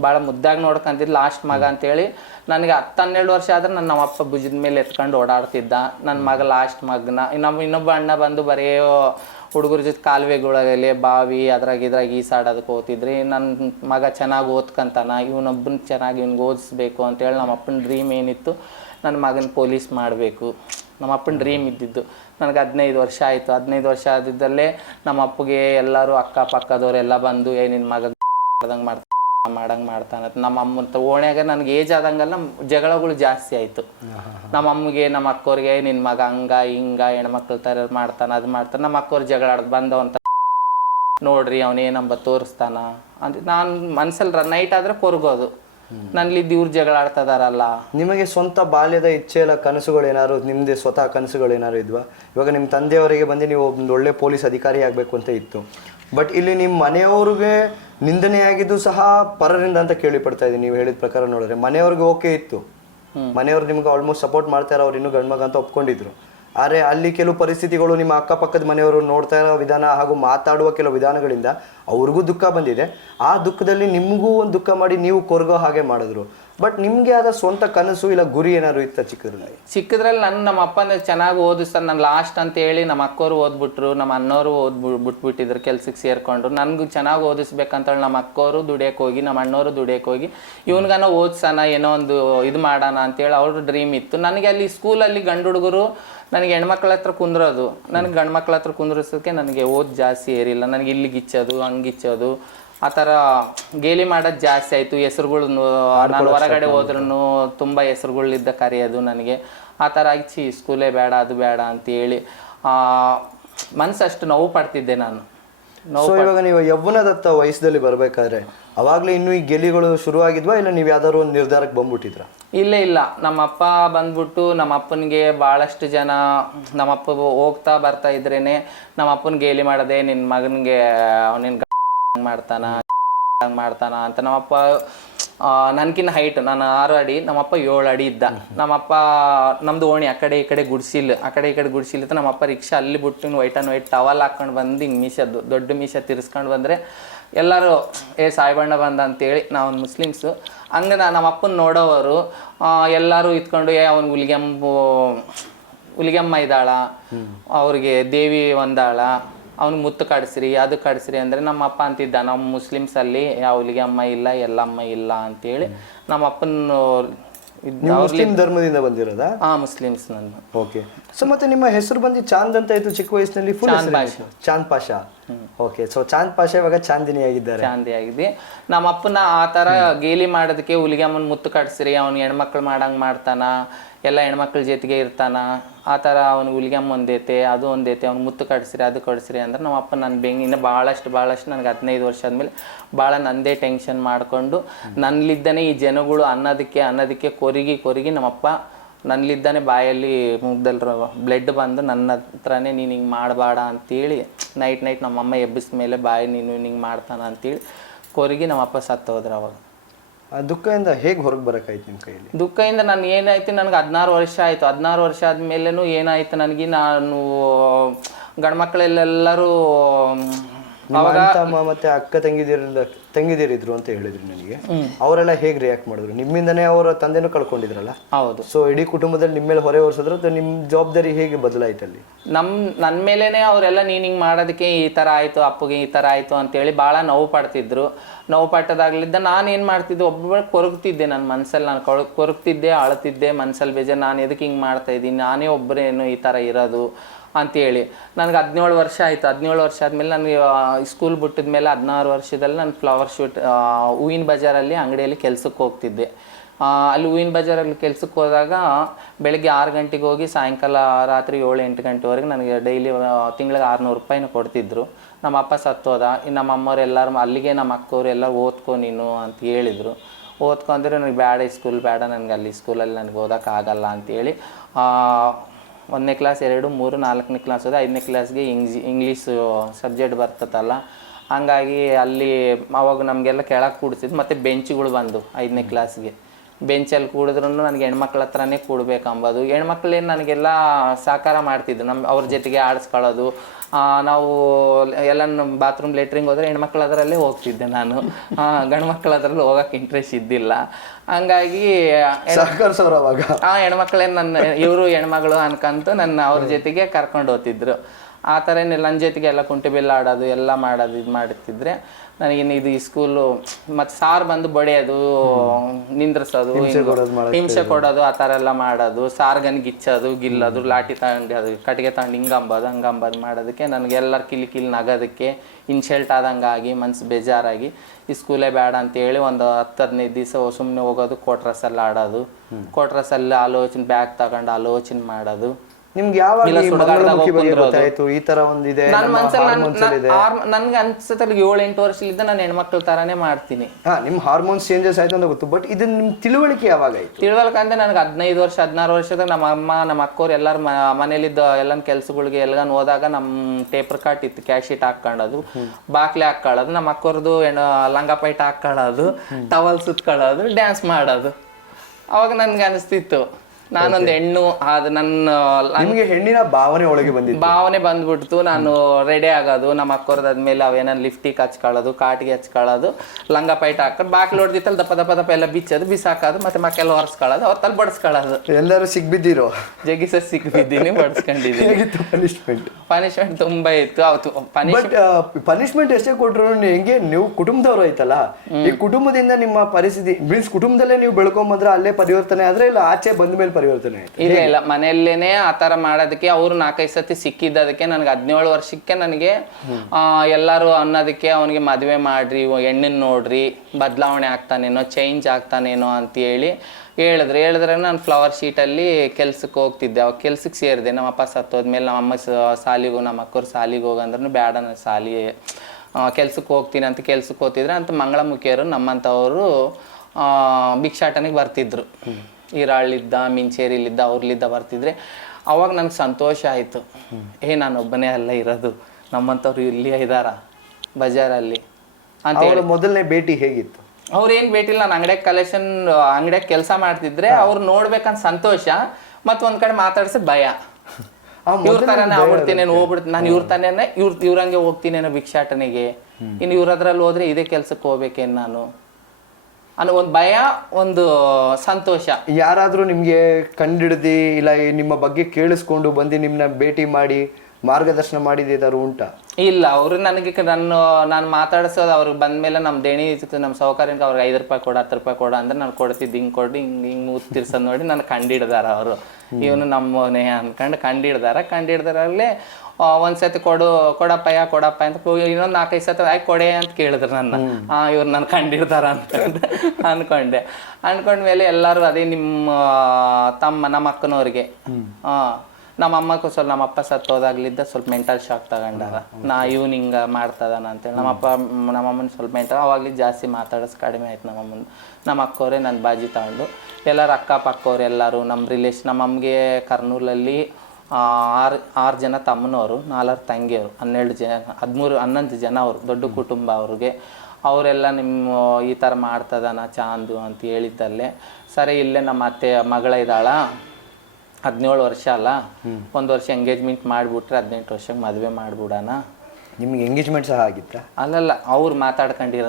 ಭಾಳ ಮುದ್ದಾಗಿ ನೋಡ್ಕೊಂತಿದ್ದು. ಲಾಸ್ಟ್ ಮಗ ಅಂತೇಳಿ ನನಗೆ 10-12 ವರ್ಷ ಆದ್ರೆ ನಮ್ಮಪ್ಪ ಭುಜದ ಮೇಲೆ ಎತ್ಕೊಂಡು ಓಡಾಡ್ತಿದ್ದ. ನನ್ನ ಮಗ ಲಾಸ್ಟ್ ಮಗನ. ಇನ್ನೊಬ್ಬ ಅಣ್ಣ ಬಂದು ಬರೀ ಹುಡುಗರ ಜೊತೆ ಕಾಲುವೆಗಳಲ್ಲಿ, ಬಾವಿ ಇದ್ರಾಗ ಈಸಾಡೋದಕ್ಕೆ ಹೋಗ್ತಿದ್ರಿ. ನನ್ನ ಮಗ ಚೆನ್ನಾಗಿ ಓದ್ಕೊಂತಾನ, ಇವನೊಬ್ಬನ ಚೆನ್ನಾಗಿ ಇವ್ನಿಗೆ ಓದಿಸ್ಬೇಕು ಅಂತೇಳಿ ನಮ್ಮ ಅಪ್ಪನ ಡ್ರೀಮ್ ಏನಿತ್ತು, ನನ್ನ ಮಗನ ಪೊಲೀಸ್ ಮಾಡಬೇಕು. ನಮ್ಮ ಅಪ್ಪನ ಡ್ರೀಮ್ ಇದ್ದಿದ್ದು. ನನಗೆ 15 ವರ್ಷ ಆಯಿತು. 15 ವರ್ಷ ಆದಿದ್ದಲ್ಲೇ ನಮ್ಮ ಅಪ್ಪಗೆ ಎಲ್ಲರೂ ಅಕ್ಕಪಕ್ಕದವರೆಲ್ಲ ಬಂದು ನಿನ್ನ ಮಗ ಮಾಡಂಗೆ ಮಾಡ್ತಾನೆ. ನಮ್ಮ ಅಮ್ಮನ ಓಣ್ಯಾಗ ನನಗೆ ಏಜ್ ಆದಂಗೆಲ್ಲ ಜಗಳಗಳು ಜಾಸ್ತಿ ಆಯಿತು. ನಮ್ಮ ಅಮ್ಮಗೆ, ನಮ್ಮ ಅಕ್ಕೋರಿಗೆ, ನಿನ್ನ ಮಗ ಹಂಗ ಹಿಂಗ ಹೆಣ್ಮಕ್ಳ ಥರ ಮಾಡ್ತಾನೆ, ಅದು ಮಾಡ್ತಾನೆ. ನಮ್ಮ ಅಕ್ಕೋರು ಜಗಳ ಆಡೋದು ಬಂದವಂತ ನೋಡ್ರಿ ಅವನೇನಂಬ ತೋರಿಸ್ತಾನ ಅಂತ ನಾನು ಮನ್ಸಲ್ಲಿ ನೈಟ್ ಆದರೆ ಕೊರಗೋದು. ನನ್ಲಿದ್ದು ಇವ್ರು ಜಗಳ ಆಡ್ತದಾರಲ್ಲ. ನಿಮಗೆ ಸ್ವಂತ ಬಾಲ್ಯದ ಇಚ್ಛೆ ಇಲ್ಲ, ಕನಸುಗಳೇನಾದ್ರು ನಿಮ್ಮದೇ ಸ್ವತಃ ಕನಸುಗಳೇನಾದ್ರು ಇದ್ವಾ? ಇವಾಗ ನಿಮ್ಮ ತಂದೆಯವರಿಗೆ ಬಂದು ನೀವು ಒಂದು ಒಳ್ಳೆ ಪೊಲೀಸ್ ಅಧಿಕಾರಿ ಆಗಬೇಕು ಅಂತ ಇತ್ತು. ಬಟ್ ಇಲ್ಲಿ ನಿಮ್ಮ ಮನೆಯವ್ರಿಗೆ ನಿಂದನೆಯಾಗಿದ್ದು ಸಹ ಪರರಿಂದ ಅಂತ ಕೇಳಿಪಡ್ತಾ ಇದ್ದೀನಿ. ನೀವು ಹೇಳಿದ ಪ್ರಕಾರ ನೋಡಿದ್ರೆ ಮನೆಯವ್ರಿಗೆ ಓಕೆ ಇತ್ತು, ಮನೆಯವ್ರು ನಿಮ್ಗೆ ಆಲ್ಮೋಸ್ಟ್ ಸಪೋರ್ಟ್ ಮಾಡ್ತಾರೆ, ಅವ್ರು ಇನ್ನೂ ಗಂಡ್ಮಗ ಅಂತ ಒಪ್ಕೊಂಡಿದ್ರು. ಆದರೆ ಅಲ್ಲಿ ಕೆಲವು ಪರಿಸ್ಥಿತಿಗಳು ನಿಮ್ಮ ಅಕ್ಕಪಕ್ಕದ ಮನೆಯವರು ನೋಡ್ತಾ ಇರೋ ವಿಧಾನ ಹಾಗೂ ಮಾತಾಡುವ ಕೆಲವು ವಿಧಾನಗಳಿಂದ ಅವ್ರಿಗೂ ದುಃಖ ಬಂದಿದೆ. ಆ ದುಃಖದಲ್ಲಿ ನಿಮಗೂ ಒಂದು ದುಃಖ ಮಾಡಿ ನೀವು ಕೊರಗೋ ಹಾಗೆ ಮಾಡಿದ್ರು. ಬಟ್ ನಿಮ್ಗೆ ಆದ ಸ್ವಂತ ಕನಸು ಇಲ್ಲ ಗುರಿ ಏನಾದ್ರು ಇತ್ತ ಚಿಕ್ಕದ್ರಲ್ಲಿ ನಮ್ಮ ಅಪ್ಪನ ಚೆನ್ನಾಗಿ ಓದಿಸ್ತಾರೆ. ನಾನು ಲಾಸ್ಟ್ ಅಂತ ಹೇಳಿ ನಮ್ಮ ಅಕ್ಕವರು ಓದ್ಬಿಟ್ರು, ನಮ್ಮ ಅಣ್ಣವರು ಬಿಟ್ಬಿಟ್ಟಿದ್ರು, ಕೆಲ್ಸಕ್ಕೆ ಸೇರ್ಕೊಂಡ್ರು. ನನಗೂ ಚೆನ್ನಾಗಿ ಓದಿಸ್ಬೇಕಂತೇಳಿ ನಮ್ಮ ಅಕ್ಕವರು ದುಡಿಯೋಕೆ ಹೋಗಿ, ನಮ್ಮ ಅಣ್ಣವರು ದುಡಿಯೋಕೆ ಹೋಗಿ, ಇವನ್ಗಾನ ಓದ್ಸೋಣ, ಏನೋ ಒಂದು ಇದು ಮಾಡೋಣ ಅಂತೇಳಿ ಅವ್ರ ಡ್ರೀಮ್ ಇತ್ತು. ನನಗೆ ಅಲ್ಲಿ ಸ್ಕೂಲಲ್ಲಿ ಗಂಡು ಹುಡುಗರು ನನಗೆ ಹೆಣ್ಮಕ್ಳ ಹತ್ರ ಕುಂದ್ರೋದು, ನನಗೆ ಗಂಡು ಮಕ್ಳ ಹತ್ರ ಕುಂದ್ರಿಸೋಕ್ಕೆ ನನಗೆ ಓದ್ ಜಾಸ್ತಿ ಏರಿಲ್ಲ. ನನಗೆ ಇಲ್ಲಿ ಗಿಚ್ಚೋದು, ಹಂಗಿಚ್ಚೋದು, ಆ ಥರ ಗೇಲಿ ಮಾಡೋದು ಜಾಸ್ತಿ ಆಯಿತು. ಹೆಸ್ರುಗಳು ನಾನು ಹೊರಗಡೆ ಹೋದ್ರೂ ತುಂಬ ಹೆಸ್ರುಗಳಿದ್ದ ಕರೆಯೋದು ನನಗೆ. ಆ ಥರ ಆಗಿ ಸ್ಕೂಲೇ ಬೇಡ, ಅದು ಬೇಡ ಅಂತೇಳಿ ಮನಸ್ಸು ಅಷ್ಟು ನೋವು ಪಡ್ತಿದ್ದೆ ನಾನು. ಇವಾಗ ನೀವು ಯೌವನದತ್ತ ವಯಸ್ಸಲ್ಲಿ ಬರಬೇಕಾದ್ರೆ ಅವಾಗಲೇ ಇನ್ನೂ ಈ ಗೆಲಿಗಳು ಶುರುವಾಗಿದ್ವಾ, ಇಲ್ಲ ನೀವು ಯಾವ್ದಾದ್ರು ಒಂದು ನಿರ್ಧಾರಕ್ಕೆ ಬಂದ್ಬಿಟ್ಟಿದ್ರ? ಇಲ್ಲ, ನಮ್ಮಪ್ಪ ಬಂದ್ಬಿಟ್ಟು ನಮ್ಮ ಅಪ್ಪನಿಗೆ ಭಾಳಷ್ಟು ಜನ ನಮ್ಮಪ್ಪ ಹೋಗ್ತಾ ಬರ್ತಾ ಇದ್ರೇನೆ ನಮ್ಮ ಅಪ್ಪನ ಗೇಲಿ ಮಾಡೋದೆ, ನಿನ್ನ ಮಗನಿಗೆ ನಿನ್ನ ಮಾಡ್ತಾನ ಅಂತ. ನಮ್ಮಪ್ಪ ನನ್ಕಿನ್ನ ಹೈಟ್, ನಾನು 6 ಅಡಿ, ನಮ್ಮಪ್ಪ 7 ಅಡಿ ಇದ್ದ. ನಮ್ಮಪ್ಪ ನಮ್ದು ಓಣಿ ಆ ಕಡೆ ಈ ಕಡೆ ಗುಡ್ಸಿಲ್ ನಮ್ಮಪ್ಪ ರಿಕ್ಷಾ ಅಲ್ಲಿ ಬಿಟ್ಟು ವೈಟ್ ಆ್ಯಂಡ್ ವೈಟ್ ಟವಲ್ ಹಾಕೊಂಡು ಬಂದು ಹಿಂಗೆ ಮೀಸದ್ದು ದೊಡ್ಡ ಮೀಸ ತಿರ್ಸ್ಕೊಂಡು ಬಂದರೆ ಎಲ್ಲರೂ ಸಾಯಿಬಣ್ಣ ಬಂದ ಅಂತೇಳಿ. ನಾವು ಮುಸ್ಲಿಮ್ಸು, ಹಂಗೆ ನಮ್ಮಪ್ಪನ ನೋಡೋವರು ಎಲ್ಲರೂ ಇತ್ಕೊಂಡು ಅವ್ನು ಹುಲಿಗೆಮ್ಮ ಇದ್ದಾಳ, ಅವ್ರಿಗೆ ದೇವಿ ಒಂದಾಳ, ಅವ್ನಿಗೆ ಮುತ್ತು ಕಡಿಸ್ರಿ, ಅದು ಕಡಿಸ್ರಿ ಅಂದರೆ ನಮ್ಮ ಅಪ್ಪ ಅಂತಿದ್ದ, ನಮ್ಮ ಮುಸ್ಲಿಮ್ಸಲ್ಲಿ ಯಾವ ಹುಲಿಗೆಮ್ಮ ಇಲ್ಲ, ಎಲ್ಲಮ್ಮ ಇಲ್ಲ ಅಂತೇಳಿ. ನಮ್ಮ ಅಪ್ಪನ ಮುಸ್ಲಿಂ ಧರ್ಮದಿಂದ ಬಂದಿರೋದಾ? ಮುಸ್ಲಿಮ್ಸ್ ನನ್ನ. ಓಕೆ. ಸೊ ಮತ್ತೆ ನಿಮ್ಮ ಹೆಸರು ಬಂದು ಚಾಂದ್ ಅಂತ ಇತ್ತು ಚಿಕ್ಕ ವಯಸ್ಸಿನಲ್ಲಿ? ಚಾಂದ್ ಪಾಷಾ. ಓಕೆ. ಸೊ ಚಾಂದ್ ಪಾಷಾ ಇವಾಗ ಚಾಂದಿನಿ ಆಗಿದ್ದಾರೆ. ಚಾಂದಿ ಆಗಿದೆ. ನಮ್ಮ ಅಪ್ಪನ ಆ ಥರ ಗೇಲಿ ಮಾಡೋದಕ್ಕೆ ಹುಲಿಗೆಮ್ಮನ ಮುತ್ತು ಕಡಿಸ್ರಿ, ಅವ್ನು ಹೆಣ್ಮಕ್ಳು ಮಾಡಂಗೆ ಮಾಡ್ತಾನ, ಎಲ್ಲ ಹೆಣ್ಮಕ್ಳ ಜೊತೆಗೆ ಇರ್ತಾನ, ಆ ಥರ ಅವ್ನು ಹುಲಿಗೆಮ್ಮ ಒಂದೈತೆ, ಅದು ಒಂದೈತೆ, ಅವ್ನು ಮುತ್ತು ಕಡಿಸ್ರಿ, ಅದು ಕಡಿಸ್ರಿ ಅಂದ್ರೆ ನಮ್ಮ ಅಪ್ಪ ನನ್ನ ಬೆಂಗಿನ ಭಾಳಷ್ಟು ನನಗೆ 15 ವರ್ಷ ಆದಮೇಲೆ ಭಾಳ ನಂದೇ ಟೆನ್ಷನ್ ಮಾಡಿಕೊಂಡು ನನ್ನಲ್ಲಿದ್ದಾನೆ ಈ ಜನಗಳು ಅನ್ನೋದಕ್ಕೆ ಕೊರಗಿ ನಮ್ಮಪ್ಪ ನನ್ನಲ್ಲಿದ್ದಾನೆ ಬಾಯಲ್ಲಿ ಮುಗ್ದಲ್ರ ಬ್ಲಡ್ ಬಂದು ನನ್ನ ಹತ್ರನೇ ನೀನು ಹಿಂಗೆ ಮಾಡಬೇಡ ಅಂತೇಳಿ ನೈಟ್ ನಮ್ಮಮ್ಮ ಎಬ್ಬಿಸ್ ಮೇಲೆ ಬಾಯಿ ನೀನು ಹಿಂಗೆ ಮಾಡ್ತಾನ ಅಂತೇಳಿ ಕೊರಗಿ ನಮ್ಮಪ್ಪ ಸತ್ತೋದ್ರು. ಅವಾಗ ದುಃಖದಿಂದ ಹೇಗೆ ಹೊರಗೆ ಬರೋಕ್ಕಾಯ್ತು ನಿಮ್ಮ ಕೈಯಲ್ಲಿ? ದುಃಖದಿಂದ ನಾನು ಏನಾಯ್ತು, ನನಗೆ 16 ವರ್ಷ ಆಯಿತು. 16 ವರ್ಷ ಆದಮೇಲೆನೂ ಏನಾಯ್ತು ನನಗೆ, ನಾನು ಗಂಡ್ಮಕ್ಳೆಲ್ಲರೂ ಅವಾಗ ಮತ್ತೆ ಅಕ್ಕ ತಂಗಿದಿರಿದ್ರು ಅಂತ ಹೇಳಿದ್ರು ನನಗೆ. ಅವರೆಲ್ಲ ಹೇಗೆ ರಿಯಾಕ್ಟ್ ಮಾಡಿದ್ರು? ನಿಮ್ಮಿಂದನೇ ಅವರ ತಂದೆನೂ ಕಳ್ಕೊಂಡಿದ್ರಲ್ಲ? ಹೌದು. ಸೊ ಇಡೀ ಕುಟುಂಬದಲ್ಲಿ ನಿಮ್ಮ ಮೇಲೆ ಹೊರೆ ಹೊರಿಸಿದ್ರು, ನಿಮ್ಮ ಜವಾಬ್ದಾರಿ ಹೇಗೆ ಬದಲಾಯ್ತು ಅಲ್ಲಿ? ನನ್ನ ಮೇಲೇನೆ ಅವರೆಲ್ಲ ನೀನು ಹಿಂಗೆ ಮಾಡೋದಕ್ಕೆ ಈ ಥರ ಆಯಿತು, ಅಪ್ಪಗೆ ಈ ಥರ ಆಯಿತು ಅಂತೇಳಿ ಭಾಳ ನೋವು ಪಡ್ತಿದ್ರು. ನೋವು ಪಟ್ಟದಾಗ್ಲಿದ್ದ ನಾನು ಏನು ಮಾಡ್ತಿದ್ದೆ, ಒಬ್ಬೊಬ್ಬರು ಕೊರಗ್ತಿದ್ದೆ ನನ್ನ ಮನಸ್ಸಲ್ಲಿ. ನಾನು ಕೊರಗ್ತಿದ್ದೆ, ಅಳ್ತಿದ್ದೆ ಮನಸ್ಸಲ್ಲಿ ಬೇಜಾರು, ನಾನು ಎದಕ್ಕೆ ಹಿಂಗೆ ಮಾಡ್ತಾಯಿದ್ದೀನಿ, ನಾನೇ ಒಬ್ಬರೇನು ಈ ಥರ ಇರೋದು ಅಂತೇಳಿ. ನನಗೆ 17 ವರ್ಷ ಆಯಿತು. 17 ವರ್ಷ ಆದಮೇಲೆ ನನಗೆ ಸ್ಕೂಲ್ ಬಿಟ್ಟಿದ ಮೇಲೆ 16 ವರ್ಷದಲ್ಲಿ ನಾನು ಫ್ಲವರ್ ಶೂಟ್ ಹೂವಿನ ಬಜಾರಲ್ಲಿ ಅಂಗಡಿಯಲ್ಲಿ ಕೆಲ್ಸಕ್ಕೆ ಹೋಗ್ತಿದ್ದೆ. ಅಲ್ಲಿ ಹೂವಿನ ಬಜಾರಲ್ಲಿ ಕೆಲ್ಸಕ್ಕೆ ಹೋದಾಗ ಬೆಳಗ್ಗೆ 6 ಗಂಟೆಗೆ ಹೋಗಿ ಸಾಯಂಕಾಲ ರಾತ್ರಿ 7-8 ಗಂಟೆವರೆಗೆ ನನಗೆ ಡೈಲಿ ತಿಂಗಳಿಗೆ 600 ರೂಪಾಯಿನ ಕೊಡ್ತಿದ್ರು. ನಮ್ಮ ಅಪ್ಪ ಸತ್ತೋದ. ಇನ್ನು ನಮ್ಮ ಅಮ್ಮವ್ರೆಲ್ಲರೂ ಅಲ್ಲಿಗೆ ನಮ್ಮ ಅಕ್ಕವ್ರು ಎಲ್ಲ ಓದ್ಕೊ ನೀನು ಅಂತ ಹೇಳಿದರು. ಓದ್ಕೊಂಡ್ರೆ ನನಗೆ ಬೇಡ, ಈ ಸ್ಕೂಲ್ ಬೇಡ, ನನಗೆ ಅಲ್ಲಿ ಸ್ಕೂಲಲ್ಲಿ ನನಗೆ ಓದೋಕ್ಕಾಗಲ್ಲ ಅಂತೇಳಿ 1ನೇ ಕ್ಲಾಸ್ 2, 3, 4ನೇ ಕ್ಲಾಸ್ ಹೋದೆ. 5ನೇ ಕ್ಲಾಸ್ಗೆ ಇಂಗ್ಲೀಷು ಸಬ್ಜೆಕ್ಟ್ ಬರ್ತದಲ್ಲ, ಹಂಗಾಗಿ ಅಲ್ಲಿ ಅವಾಗ ನಮಗೆಲ್ಲ ಕೆಳಗೆ ಕೂಡಿಸಿದ್ದು. ಮತ್ತು ಬೆಂಚ್ಗಳು ಬಂದು 5ನೇ ಕ್ಲಾಸ್ಗೆ ಬೆಂಚಲ್ಲಿ ಕೂಡಿದ್ರೂ ನನಗೆ ಹೆಣ್ಮಕ್ಳ ಹತ್ರನೇ ಕೂಡಬೇಕಂಬೋದು. ಹೆಣ್ಮಕ್ಳೇನು ನನಗೆಲ್ಲ ಸಹಕಾರ ಮಾಡ್ತಿದ್ರು, ಅವ್ರ ಜೊತೆಗೆ ಆಡಿಸ್ಕೊಳ್ಳೋದು. ನಾವು ಎಲ್ಲ ಬಾತ್ರೂಮ್ ಲೆಟ್ರಿಂಗ್ ಹೋದರೆ ಹೆಣ್ಮಕ್ಳ ಅದರಲ್ಲೇ ಹೋಗ್ತಿದ್ದೆ ನಾನು. ಗಂಡು ಮಕ್ಳ ಅದರಲ್ಲಿ ಹೋಗೋಕೆ ಇಂಟ್ರೆಸ್ಟ್ ಇದ್ದಿಲ್ಲ. ಹಂಗಾಗಿ ಹೆಣ್ಮಕ್ಳೇನು ಇವರು ಹೆಣ್ಮಗಳು ಅನ್ಕಂತು ಅವ್ರ ಜೊತೆಗೆ ಕರ್ಕೊಂಡು ಹೋಗ್ತಿದ್ರು. ಆ ಥರ ನನ್ನ ಜೊತೆಗೆ ಎಲ್ಲ ಕುಂಟೆ ಬಿಲ್ಲ ಆಡೋದು ಎಲ್ಲ ಮಾಡೋದು ಇದು ಮಾಡ್ತಿದ್ರೆ ನನಗಿನ್ನು ಇದು ಈ ಸ್ಕೂಲು ಮತ್ತು ಸಾರ್ ಬಂದು ಬಡಿಯೋದು, ನಿಂದ್ರಿಸೋದು, ಹಿಂಸೆ ಕೊಡೋದು, ಆ ಥರ ಎಲ್ಲ ಮಾಡೋದು. ಸಾರ್ಗನ್ ಗಿಚ್ಚೋದು, ಗಿಲ್ಲೋದು, ಲಾಠಿ ತಗೊಂಡು ಅದು ಕಟ್ಟಿಗೆ ತಗೊಂಡು ಹಂಗಂಬೋದು ಮಾಡೋದಕ್ಕೆ ನನಗೆಲ್ಲರ ಕಿಲಿ ನಗೋದಕ್ಕೆ ಇನ್ಸಲ್ಟ್ ಆದಂಗಾಗಿ ಮನ್ಸು ಬೇಜಾರಾಗಿ ಈ ಸ್ಕೂಲೇ ಬೇಡ ಅಂತೇಳಿ ಒಂದು 10-15 ದಿವಸ ಸುಮ್ಮನೆ ಹೋಗೋದು, ಕೋಟ್ರಸಲ್ಲಿ ಆಡೋದು, ಕೋಟ್ರಸಲ್ಲಿ ಬ್ಯಾಗ್ ತಗೊಂಡು ಆಲೋಚನೆ ಮಾಡೋದು. ನಿಮ್ಗೆ ಯಾವಾಗ ಈ ತರ ಒಂದಿದೆ ನನ್ಗೆ ಅನ್ಸತ್ತಲ್ಲ 7-8 ವರ್ಷದಿಂದ ನಾನು ಹೆಣ್ಮಕ್ಳ ತರಾನೇ ಮಾಡ್ತೀನಿ. ನಿಮ್ ಹಾರ್ಮೋನ್ಸ್ ಚೇಂಜಸ್ ಆಯ್ತು ಅಂತ ಗೊತ್ತು, ಬಟ್ ಇದು ನಿಮ್ ತಿಳುವಳಿಕೆ ಯಾವಾಗ ಆಯ್ತು? ತಿಳುವಳಿಕೆ ಅಂದ್ರೆ ನನಗೆ 15 ವರ್ಷ 16 ವರ್ಷದಾಗ ನಮ್ಮ ಅಮ್ಮ ನಮ್ಮ ಅಕ್ಕವ್ರು ಎಲ್ಲಾರು ಮನೇಲಿದ್ದ ಎಲ್ಲ ಕೆಲ್ಸಗಳಿಗೆ ಎಲ್ಲಾನು ಹೋದಾಗ ನಮ್ಮ ಟೇಪರ್ ಕಾಟ್ ಇತ್ತು, ಕ್ಯಾಶ್ ಶೀಟ್ ಹಾಕೊಳ್ಳೋದು, ಬಾಕ್ಲೆ ಹಾಕೊಳ್ಳೋದು, ನಮ್ಮ ಅಕ್ಕವ್ರದ್ದು ಲಂಗ ಪೈಟ್ ಹಾಕೊಳ್ಳೋದು, ಟವಲ್ ಸುತ್ಕೊಳ್ಳೋದು, ಡ್ಯಾನ್ಸ್ ಮಾಡೋದು. ಅವಾಗ ನನ್ಗೆ ಅನಿಸ್ತಿತ್ತು ನಾನೊಂದು ಹೆಣ್ಣು ಅದು ನನ್ನ ನಿಮ್ಗೆ ಹೆಣ್ಣಿನ ಭಾವನೆ ಒಳಗೆ ಬಂದಿತ್ತು. ಭಾವನೆ ಬಂದ್ಬಿಡ್ತು. ನಾನು ರೆಡಿ ಆಗೋದು, ನಮ್ಮ ಅಕ್ಕೋರ್ದಾದ್ಮೇಲೆ ಅವೇನ ಲಿಫ್ಟಿಗೆ ಹಚ್ಕೊಳ್ಳೋದು, ಕಾಟಿಗೆ ಹಚ್ಕೊಳ್ಳೋದು, ಲಂಗ ಪೈಟ ಹಾಕೋದು, ಬಾಕ್ಲು ಹೊಡೆದಿತ್ತಲ್ಲಿ ದಪ್ಪ ದಪ್ಪ ದಪ್ಪ ಎಲ್ಲ ಬಿಚ್ಚೋದು, ಬಿಸಾಕೋದು, ಮತ್ತೆ ಮಕ್ಕೆಲ್ಲ ಒರೆಸ್ಕೊಳ್ಳೋದು, ಅವ್ರ ತಲೆ ಬಡಿಸ್ಕೊಳ್ಳೋದು. ಎಲ್ಲರೂ ಸಿಕ್ಬಿದ್ದೀರೋ? ಜಗಿಸ ಸಿಕ್ಬಿದ್ದೀನಿ, ಬಡಿಸ್ಕೊಂಡಿದ್ದೀನಿ. ಹೇಗಿತ್ತು ಪನಿಷ್ಮೆಂಟ್? ಪನಿಷ್ಮೆಂಟ್ ತುಂಬಾ ಇತ್ತು ಅವತ್ತು. ಬಟ್ ಪನಿಷ್ಮೆಂಟ್ ಎಷ್ಟೇ ಕೊಟ್ರು ಹೆಂಗೆ ನೀವು ಕುಟುಂಬದವ್ರು ಐತಲ್ಲ, ಈ ಕುಟುಂಬದಿಂದ ನಿಮ್ಮ ಪರಿಸ್ಥಿತಿ ಮೀನ್ಸ್ ಕುಟುಂಬದಲ್ಲೇ ನೀವು ಬೆಳ್ಕೊಂಬಂದ್ರೆ ಅಲ್ಲೇ ಪರಿವರ್ತನೆ ಆದ್ರೆ ಇಲ್ಲ ಆಚೆ ಬಂದ ಮೇಲೆ ಪರಿವರ್ತನೆ ಆಯ್ತು? ಇಲ್ಲ ಇಲ್ಲ, ಮನೆಯಲ್ಲೇನೆ ಆತರ ಮಾಡೋದಕ್ಕೆ ಅವ್ರು 4-5 ಸತಿ ಸಿಕ್ಕಿದ್ದದಕ್ಕೆ ನನಗೆ 17 ವರ್ಷಕ್ಕೆ ನನಗೆ ಎಲ್ಲರೂ ಅನ್ನೋದಕ್ಕೆ ಅವನಿಗೆ ಮದುವೆ ಮಾಡ್ರಿ, ಹೆಣ್ಣನ್ ನೋಡ್ರಿ, ಬದಲಾವಣೆ ಆಗ್ತಾನೇನೋ, ಚೇಂಜ್ ಆಗ್ತಾನೇನೋ ಅಂತ ಹೇಳಿದ್ರೆ ನಾನು ಫ್ಲವರ್ ಶೀಟಲ್ಲಿ ಕೆಲ್ಸಕ್ಕೆ ಹೋಗ್ತಿದ್ದೆ. ಅವಾಗ ಕೆಲ್ಸಕ್ಕೆ ಸೇರಿದೆ. ನಮ್ಮ ಅಪ್ಪ ಸತ್ತೋದ್ಮೇಲೆ ನಮ್ಮ ಅಮ್ಮ ಸಾಲಿಗೂ ನಮ್ಮ ಅಕ್ಕವ್ರು ಸಾಲಿಗೆ ಹೋಗಂದ್ರೂ ಬೇಡ, ನಾನು ಸಾಲಿ ಕೆಲ್ಸಕ್ಕೆ ಹೋಗ್ತೀನಿ ಅಂತ ಕೆಲ್ಸಕ್ಕೆ ಹೋಗ್ತಿದ್ರೆ ಅಂತ ಮಂಗಳಮುಖಿಯರು ನಮ್ಮಂಥವರು ಭಿಕ್ಷಾಟನೆಗೆ ಬರ್ತಿದ್ರು. ಈರಾಳಿದ್ದ, ಮಿಂಚೇರಿಲಿದ್ದ, ಅವ್ರಲಿದ್ದ ಬರ್ತಿದ್ರೆ. ಅವಾಗ ನನಗೆ ಸಂತೋಷ ಆಯಿತು. ನಾನು ಒಬ್ಬನೇ ಅಲ್ಲ ಇರೋದು, ನಮ್ಮಂಥವ್ರು ಇಲ್ಲಿ ಇದ್ದಾರ ಬಜಾರಲ್ಲಿ ಅಂತ ಹೇಳಿ. ಮೊದಲನೇ ಭೇಟಿ ಹೇಗಿತ್ತು? ಅವ್ರೇನು ಭೇಟಿಲ್ಲ, ನಾನು ಅಂಗಡಿಯಾಗ ಕೆಲಸ ಮಾಡ್ತಿದ್ರೆ ಅವ್ರು ನೋಡ್ಬೇಕಂತ ಸಂತೋಷ, ಮತ್ತು ಒಂದ್ ಕಡೆ ಮಾತಾಡ್ಸಿ ಭಯ. ಇವ್ರ ತರನೇ ಆಗ್ಬಿಡ್ತೀನಿ, ಹೋಗ್ಬಿಡ್ತೀನಿ ನಾನು, ಇವ್ರ ತಾನೇನೆ ಇವ್ರಂಗೆ ಹೋಗ್ತೀನೇನೋ ಭಿಕ್ಷಾಟನೆಗೆ, ಇನ್ನು ಇವ್ರದ್ರಲ್ಲಿ ಹೋದ್ರೆ ಇದೇ ಕೆಲ್ಸಕ್ಕೆ ಹೋಗ್ಬೇಕೇನು ನಾನು ಅನ್ನೋ ಒಂದು ಭಯ, ಒಂದು ಸಂತೋಷ. ಯಾರಾದ್ರೂ ನಿಮ್ಗೆ ಕಂಡಿಡ್ದು ಇಲ್ಲ ನಿಮ್ಮ ಬಗ್ಗೆ ಕೇಳಿಸ್ಕೊಂಡು ಬಂದು ನಿಮ್ನ ಭೇಟಿ ಮಾಡಿ ಮಾರ್ಗದರ್ಶನ ಮಾಡಿದಾರು ಉಂಟಾ? ಇಲ್ಲ, ಅವರು ನನಗೆ ನಾನು ಮಾತಾಡ್ಸೋದು ಅವ್ರಿಗೆ ಬಂದ್ಮೇಲೆ ನಮ್ಮ ದೇಣಿ ನಮ್ಮ ಸೌಕರ್ಯಕ್ಕೆ ಅವ್ರಿಗೆ 5 ರೂಪಾಯಿ ಕೊಡ, 10 ರೂಪಾಯಿ ಕೊಡ ಅಂದ್ರೆ ನಾನು ಕೊಡ್ತಿದ್ದು, ಹಿಂಗೆ ಕೊಟ್ಟು ಹಿಂಗೆ ಮೂತ್ ತಿರ್ಸೋದು ನೋಡಿ ನಾನು ಕಂಡಿಡ್ದಾರ ಅವರು. ಇವನು ನಮ್ಮನೆ ಅನ್ಕೊಂಡು ಕಂಡಿಡ್ದಾರಲ್ಲೇ ಒಂದ್ಸತಿ ಕೊಡಪ್ಪಯ್ಯ ಅಂತ ಇನ್ನೊಂದು 4-5 ಸತಿ ಆಯ್ತು ಕೊಡೆ ಅಂತ ಕೇಳಿದ್ರು ನನ್ನ. ಇವ್ರು ನಾನು ಕಂಡಿಡ್ದಾರ ಅನ್ಕೊಂಡ್ಮೇಲೆ ಎಲ್ಲರೂ ಅದೇ ನಮ್ಮ ಅಕ್ಕನವ್ರಿಗೆ ನಮ್ಮ ಅಮ್ಮಕ್ಕೂ ಸ್ವಲ್ಪ, ನಮ್ಮ ಅಪ್ಪ ಸತ್ತೋದಾಗ್ಲಿದ್ದ ಸ್ವಲ್ಪ ಮೆಂಟಲ್ ಶಾಕ್ ತಗೊಂಡಾರ. ಇವ್ನು ಹಿಂಗೆ ಮಾಡ್ತದಾನ ಅಂತೇಳಿ. ನಮ್ಮಮ್ಮನ ಸ್ವಲ್ಪ ಮೆಂಟಲ್ ಅವಾಗ್ಲಿ ಜಾಸ್ತಿ ಮಾತಾಡೋದು ಕಡಿಮೆ ಆಯ್ತು ನಮ್ಮಮ್ಮನ. ನಮ್ಮ ಅಕ್ಕವರೇ ನನ್ನ ಬಾಜಿ ತಗೊಂಡು ಎಲ್ಲರೂ ಅಕ್ಕಪಕ್ಕವ್ರು ಎಲ್ಲರೂ ನಮ್ಮ ರಿಲೇಷನ್. ನಮ್ಮ ಅಮ್ಮಗೆ ಕರ್ನೂಲಲ್ಲಿ 6 ಜನ ತಮ್ಮನವರು, 4 ತಂಗಿಯವರು, 11 ಜನ ಅವರು, ದೊಡ್ಡ ಕುಟುಂಬ ಅವ್ರಿಗೆ. ಅವರೆಲ್ಲ ನಿಮ್ಮ ಈ ಥರ ಮಾಡ್ತದಾನ ಚಾಂದು ಅಂತ ಹೇಳಿದ್ದಲ್ಲೇ ಸರಿ ಇಲ್ಲೇ ನಮ್ಮ ಅತ್ತೆ ಮಗಳ ಇದ್ದಾಳ, 17 ವರ್ಷ ಅಲ್ಲ, 1 ವರ್ಷ ಎಂಗೇಜ್ಮೆಂಟ್ ಮಾಡಿಬಿಟ್ರೆ 18 ವರ್ಷಕ್ಕೆ ಮದುವೆ ಮಾಡ್ಬಿಡೋಣ. ನಿಮ್ಗೆ ಎಂಗೇಜ್ಮೆಂಟ್ ಸಹ ಆಗಿತ್ತಾ? ಅಲ್ಲಲ್ಲ, ಅವ್ರು ಮಾತಾಡ್ಕೊಂಡಿದ್ರೆ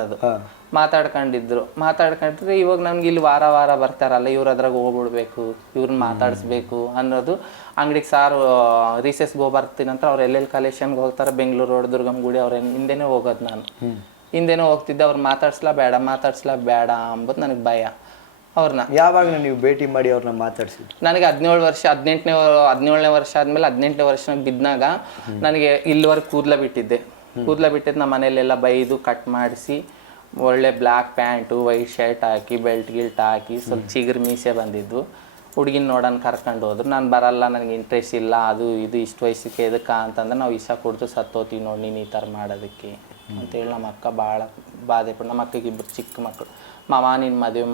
ಇವಾಗ ನಮ್ಗೆ ಇಲ್ಲಿ ವಾರ ಬರ್ತಾರಲ್ಲ, ಇವ್ರು ಅದ್ರಾಗ ಹೋಗ್ಬಿಡ್ಬೇಕು, ಇವ್ರನ್ನ ಮಾತಾಡಿಸ್ಬೇಕು ಅನ್ನೋದು. ಅಂಗಡಿಗೆ ಸಾರು ರೀಸೆಸ್ಗೆ ಹೋಗ್ಬರ್ತೀನಿ ಅಂತ ಅವ್ರು ಎಲ್ಲೆಲ್ಲಿ ಕಲೆಕ್ಷನ್ಗೆ ಹೋಗ್ತಾರೆ, ಬೆಂಗಳೂರು ರೋಡ್, ದುರ್ಗಮ್ ಗುಡಿ, ಅವ್ರ ಹಿಂದೆನೇ ಹೋಗೋದು. ನಾನು ಹಿಂದೆನೇ ಹೋಗ್ತಿದ್ದೆ. ಅವ್ರು ಮಾತಾಡ್ಸ್ಲಾ ಬೇಡ ಅಂಬೋದು ನನಗೆ ಭಯ. ಅವ್ರನ್ನ ಯಾವಾಗ ನೀವು ಭೇಟಿ ಮಾಡಿ ಅವ್ರನ್ನ ಮಾತಾಡ್ಸಿ? ನನಗೆ 17ನೇ ವರ್ಷ ಆದ್ಮೇಲೆ 18ನೇ ವರ್ಷ ಬಿದ್ದಾಗ ನನಗೆ ಇಲ್ಲಿವರೆಗೆ ಕೂದಲ ಬಿಟ್ಟಿದ್ದೆ. ನಮ್ಮ ಮನೆಯಲ್ಲೆಲ್ಲ ಬೈದು ಕಟ್ ಮಾಡಿಸಿ, ಒಳ್ಳೆ ಬ್ಲ್ಯಾಕ್ ಪ್ಯಾಂಟು, ವೈಟ್ ಶರ್ಟ್ ಹಾಕಿ, ಬೆಲ್ಟ್ ಹಾಕಿ, ಸ್ವಲ್ಪ ಚಿಗುರು ಮೀಸೆ ಬಂದಿದ್ದು. ಹುಡುಗಿನ ನೋಡೋಣ ಕರ್ಕೊಂಡು ಹೋದ್ರು. ನಾನು ಬರಲ್ಲ, ನನಗೆ ಇಂಟ್ರೆಸ್ಟ್ ಇಲ್ಲ, ಅದು ಇದು ಇಷ್ಟು ವಯಸ್ಸಿಗೆ ಎದಕ್ಕೆ ಅಂತಂದ್ರೆ ನಾವು ವಿಷ ಕುಡ್ದು ಸತ್ತೋತೀವಿ ನೋಡಿ ನೀನು ಈ ಥರ ಮಾಡೋದಕ್ಕೆ ಅಂತೇಳಿ ನಮ್ಮ ಅಕ್ಕ ಭಾಳ ಬಾಧೆ ಪಟ್ಟು. ನಮ್ಮ ಅಕ್ಕಗೆ 2 ಚಿಕ್ಕ ಮಕ್ಕಳು. ಮಾಮ ನೀನು ಮದುವೆ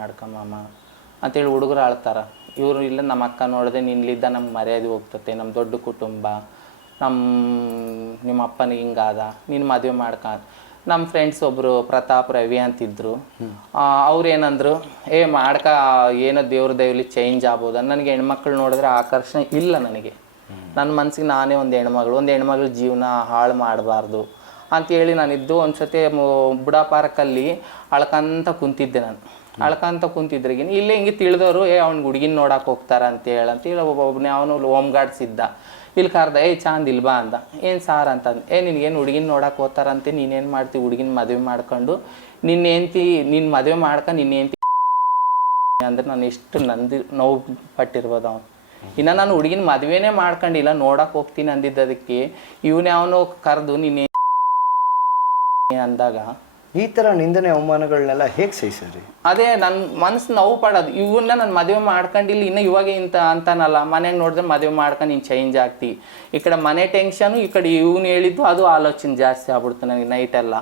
ಮಾಡ್ಕಮ್ಮಮ್ಮ ಅಂತೇಳಿ ಹುಡುಗರು ಆಳ್ತಾರೆ. ಇವರು ಇಲ್ಲ, ನಮ್ಮ ಅಕ್ಕ ನೋಡಿದೆ ನಿನ್ಲಿದ್ದ ನಮ್ಗೆ ಮರ್ಯಾದೆ ಹೋಗ್ತತೆ, ನಮ್ಮ ದೊಡ್ಡ ಕುಟುಂಬ, ನಿಮ್ಮ ಅಪ್ಪನಿಗೆ ಹಿಂಗಾದ, ನೀನು ಮದುವೆ ನಮ್ಮ ಫ್ರೆಂಡ್ಸ್ ಒಬ್ಬರು ಪ್ರತಾಪ್ ರವಿ ಅಂತಿದ್ರು. ಅವ್ರು ಏನಂದ್ರು, ಏನೋ ದೇವ್ರ ದಯವಿಲಿ ಚೇಂಜ್ ಆಗ್ಬೋದ. ನನಗೆ ಹೆಣ್ಮಕ್ಳು ನೋಡಿದ್ರೆ ಆಕರ್ಷಣೆ ಇಲ್ಲ. ನನಗೆ ನನ್ನ ಮನಸ್ಸಿಗೆ ನಾನೇ ಒಂದು ಹೆಣ್ಮಗಳು ಜೀವನ ಹಾಳು ಮಾಡಬಾರ್ದು ಅಂತೇಳಿ ನಾನಿದ್ದು. ಒಂದ್ಸತಿ ಬುಡಾ ಪಾರ್ಕಲ್ಲಿ ಅಳ್ಕಂತ ಕುಂತಿದ್ದೆ. ನಾನು ಕುಂತಿದ್ರಿಗಿನ ಇಲ್ಲೇ ಹಿಂಗೆ ತಿಳಿದವರು ಅವ್ನಿಗೆ ಹುಡುಗಿನ ನೋಡಕ್ಕೆ ಹೋಗ್ತಾರ ಅಂತೇಳಿ ಒಬ್ಬೊಬ್ಬನೇ ಅವನು ಹೋಮ್ ಗಾರ್ಡ್ಸ್ ಇದ್ದ. ಇಲ್ಲಿ ಕರ್ದ, ಚಾಂದ್ ಇಲ್ಬಾ ಅಂದ. ಏನು ಸಾರ್ ಅಂತಂದು, ನಿನ್ಗೇನು ಹುಡುಗಿನ ನೋಡಕ್ಕೆ ಹೋಗ್ತಾರಂತೆ, ನೀನೇನು ಮಾಡ್ತೀವಿ ಹುಡುಗಿನ ಮದುವೆ ಮಾಡ್ಕೊಂಡು ನಿನ್ನ ಮದುವೆ ಮಾಡ್ಕೊಂಡು ನಿನ್ನೇಂತಿ ಅಂದ್ರೆ ನಾನು ಎಷ್ಟು ನೋವು ಪಟ್ಟಿರ್ಬೋದು ಅವನು. ಇನ್ನು ನಾನು ಹುಡುಗಿನ ಮದುವೆನೇ ಮಾಡ್ಕೊಂಡಿಲ್ಲ, ನೋಡಕ್ಕೆ ಹೋಗ್ತೀನಿ ಅಂದಿದ್ದದಕ್ಕೆ ಇವನೇ ಅವನು ಕರೆದು ನೀನೇ ಅಂದಾಗ ಈ ಥರ ನಿಂದನೆ ಅವಮಾನಗಳನ್ನೆಲ್ಲ ಹೇಗೆ ಸಹಿಸಿದ್ರಿ? ಅದೇ ನನ್ನ ಮನಸ್ಸು ನೋವು ಪಡೋದು. ಇವನ್ನ ನಾನು ಮದುವೆ ಮಾಡ್ಕೊಂಡಿಲ್ಲ, ಇನ್ನು ಇವಾಗ ಇಂತ ಅಂತಾನಲ್ಲ, ಮನೆಗೆ ನೋಡಿದ್ರೆ ಮದುವೆ ಮಾಡ್ಕೊಂಡು ನೀನು ಚೇಂಜ್ ಆಗ್ತಿ. ಈ ಕಡೆ ಮನೆ ಟೆನ್ಷನು, ಈ ಕಡೆ ಇವನು ಹೇಳಿದ್ದು ಅದು ಆಲೋಚನೆ ಜಾಸ್ತಿ ಆಗ್ಬಿಡ್ತು ನನಗೆ ನೈಟೆಲ್ಲ.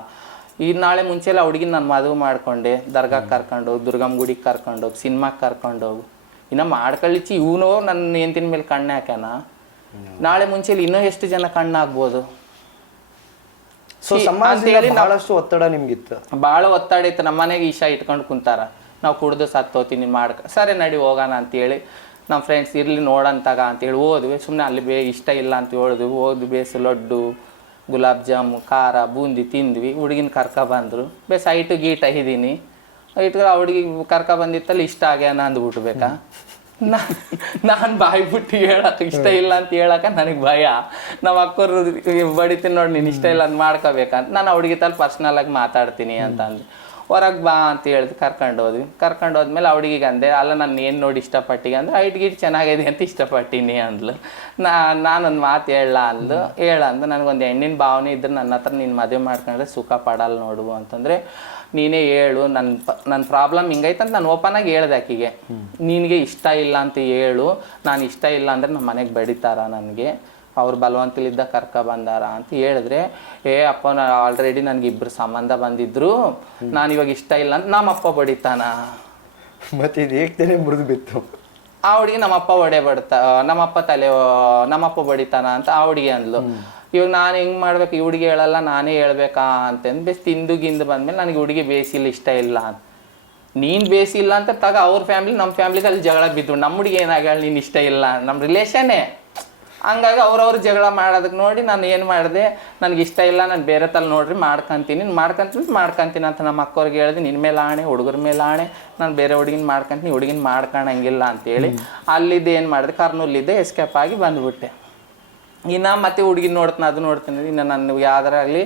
ನಾಳೆ ಮುಂಚೆಲ್ಲ ಹುಡುಗಿನ ನಾನು ಮದುವೆ ಮಾಡ್ಕೊಂಡೆ, ದರ್ಗಾಕ್ಕೆ ಕರ್ಕೊಂಡೋಗಿ, ದುರ್ಗಮ್ ಗುಡಿಗೆ ಕರ್ಕೊಂಡೋಗಿ, ಸಿನಿಮಾಗೆ ಕರ್ಕೊಂಡೋಗಿ, ಇನ್ನು ಮಾಡ್ಕೊಳ್ಳಿಚ್ಚಿ ಇವನು ನನ್ನ ಹೆಂಡತಿನ ಮೇಲೆ ಕಣ್ಣು ಹಾಕ್ಯಾನ. ನಾಳೆ ಮುಂಚೆಲಿ ಇನ್ನೂ ಎಷ್ಟು ಜನ ಕಣ್ಣಾಗ್ಬೋದು. ಸೊ ಸಮಾಜದಲ್ಲಿ ಬಹಳಷ್ಟು ಒತ್ತಡ ನಿಮ್ಗಿತ್ತು? ಭಾಳ ಒತ್ತಡ ಇತ್ತು. ನಮ್ಮ ಮನೆಗೆ ಈಶಾ ಇಟ್ಕೊಂಡು ಕುಂತಾರ, ನಾವು ಕುಡ್ದು ಸತ್ತೋತೀನಿ ಸರಿ ನಡಿ ಹೋಗೋಣ ಅಂತೇಳಿ ನಮ್ಮ ಫ್ರೆಂಡ್ಸ್ ಇರಲಿ ನೋಡಂತಾಗ ಅಂತೇಳಿ ಹೋದ್ವಿ. ಸುಮ್ಮನೆ ಅಲ್ಲಿ ಇಷ್ಟ ಇಲ್ಲ ಅಂತ ಹೇಳಿದ್ವಿ. ಹೋದ್ವಿ, ಬೇಸು ಲಡ್ಡು, ಗುಲಾಬ್ ಜಾಮು, ಖಾರ, ಬೂಂದಿ ತಿಂದ್ವಿ. ಹುಡುಗಿನ ಬಂದರು. ಬೇಸ್ ಐಟು ಗೀಟ ಇದ್ದೀನಿ. ಐಟು ಆ ಹುಡುಗಿ ಬಂದಿತ್ತಲ್ಲಿ ಇಷ್ಟ ಆಗ್ಯಾನ ಅಂದ್ಬಿಟ್ಬೇಕಾ. ನಾನು ಬಾಯಿ ಬಿಟ್ಟು ಹೇಳಕ್ಕೆ ಇಷ್ಟ ಇಲ್ಲ ಅಂತ ಹೇಳಕ್ಕೆ ನನಗೆ ಭಯ. ನಮ್ಮ ಅಕ್ಕರು ಬಡಿತೀನಿ ನೋಡಿ, ನೀನು ಇಷ್ಟ ಇಲ್ಲ ಅಂತ ಮಾಡ್ಕೋಬೇಕಂತ. ನಾನು ಆ ಹುಡುಗಿ ತಲ್ಲಿ ಪರ್ಸ್ನಲಾಗಿ ಮಾತಾಡ್ತೀನಿ ಅಂತ ಅಂದು ಹೊರಗೆ ಬಾ ಅಂತ ಹೇಳಿದ್ ಕರ್ಕೊಂಡು ಹೋದ್ಮೇಲೆ ಆ ಹುಡುಗಿಗೆ ಅಂದೆ, ಅಲ್ಲ ನಾನು ಏನು ನೋಡಿ ಇಷ್ಟಪಟ್ಟಿಗೆ ಅಂದ್ರೆ ಐಟ್ ಗೀಟ್ ಚೆನ್ನಾಗಿದೆ ಅಂತ ಇಷ್ಟಪಟ್ಟಿನಿ ಅಂದ್ಲು. ನಾನೊಂದು ಮಾತು ಹೇಳಂದು ನನಗೊಂದು ಹೆಣ್ಣಿನ ಭಾವನೆ ಇದ್ರೆ ನನ್ನ ಹತ್ರ ನೀನು ಮದುವೆ ಮಾಡ್ಕೊಂಡ್ರೆ ಸುಖ ಪಡಲ್ಲ ನೋಡು ಅಂತಂದರೆ, ನೀನೇ ಹೇಳು ನನ್ನ ಪ್ರಾಬ್ಲಮ್ ಹಿಂಗೈತೆ ಅಂತ ನಾನು ಓಪನಾಗಿ ಹೇಳ್ದೆ ಆಕಿಗೆ. ನಿನಗೆ ಇಷ್ಟ ಇಲ್ಲ ಅಂತ ಹೇಳು, ನಾನು ಇಷ್ಟ ಇಲ್ಲ ಅಂದರೆ ನಮ್ಮ ಮನೆಗೆ ಬಡಿತಾರ, ನನಗೆ ಅವ್ರು ಬಲವಂತಲಿದ್ದ ಬಂದಾರ ಅಂತ ಹೇಳಿದ್ರೆ, ಅಪ್ಪ ಆಲ್ರೆಡಿ ನನಗೆ ಇಬ್ಬರು ಸಂಬಂಧ ಬಂದಿದ್ರು, ನಾನು ಇವಾಗ ಇಷ್ಟ ಇಲ್ಲ ಅಂತ ನಮ್ಮಪ್ಪ ಬಡಿತಾನ. ಮತ್ತೆ ಇದು ಏಕ್ತಾನೆ ಮುರಿದು ಬಿತ್ತು. ಆ ಹುಡುಗಿ ನಮ್ಮಪ್ಪ ಬಡಿತಾನ ಅಂತ ಆ ಹುಡುಗಿ ಅಂದ್ಲು. ಇವಾಗ ನಾನು ಹೆಂಗೆ ಮಾಡ್ಬೇಕು, ಈ ಹುಡುಗಿ ಹೇಳಲ್ಲ ನಾನೇ ಹೇಳ್ಬೇಕಾ ಅಂತಂದು ಬೇಸ್ ತಿಂದು ಗಿಂದು ಬಂದ್ಮೇಲೆ ನನಗೆ ಹುಡುಗಿ ಬೇಸಿಲ್ಲ, ಇಷ್ಟ ಇಲ್ಲ ಅಂತ. ನೀನು ಬೇಸಿಲ್ಲ ಅಂತ ಅವ್ರ ಫ್ಯಾಮಿಲಿ ನಮ್ಮ ಫ್ಯಾಮಿಲಿಗೆ ಅಲ್ಲಿ ಜಗಳ ಬಿದ್ದು, ನಮ್ಮ ಹುಡುಗಿ ಏನಾಗ ನೀನು ಇಷ್ಟ ಇಲ್ಲ, ನಮ್ಮ ರಿಲೇಷನ್ನೇ. ಹಂಗಾಗಿ ಅವ್ರವ್ರು ಜಗಳ ಮಾಡೋದಕ್ಕೆ ನೋಡಿ ನಾನು ಏನು ಮಾಡಿದೆ, ನನಗೆ ಇಷ್ಟ ಇಲ್ಲ, ನಾನು ಬೇರೆ ತಲೆ ನೋಡ್ರಿ ಮಾಡ್ಕೊತೀನಿ ಅಂತ ನಮ್ಮ ಅಕ್ಕವ್ರಿಗೆ ಹೇಳಿದೆ. ನಿನ್ನ ಮೇಲೆ ಆಣೆ, ಹುಡುಗರ ಮೇಲೆ ಆಣೆ, ನಾನು ಬೇರೆ ಹುಡುಗಿನ ಮಾಡ್ಕೊತೀನಿ, ಹುಡುಗಿನ ಮಾಡ್ಕೊಳಂಗಿಲ್ಲ ಅಂತೇಳಿ ಅಲ್ಲಿದ್ದು ಏನು ಮಾಡಿದೆ, ಕರ್ನೂಲಿದ್ದೆ ಎಸ್ಕೇಪ್ ಆಗಿ ಬಂದುಬಿಟ್ಟೆ. ಇನ್ನು ಮತ್ತೆ ಹುಡುಗಿನ ನೋಡ್ತೀನಿ. ಇನ್ನು ನನ್ನ ಯಾವ್ದಾರಾಗಲಿ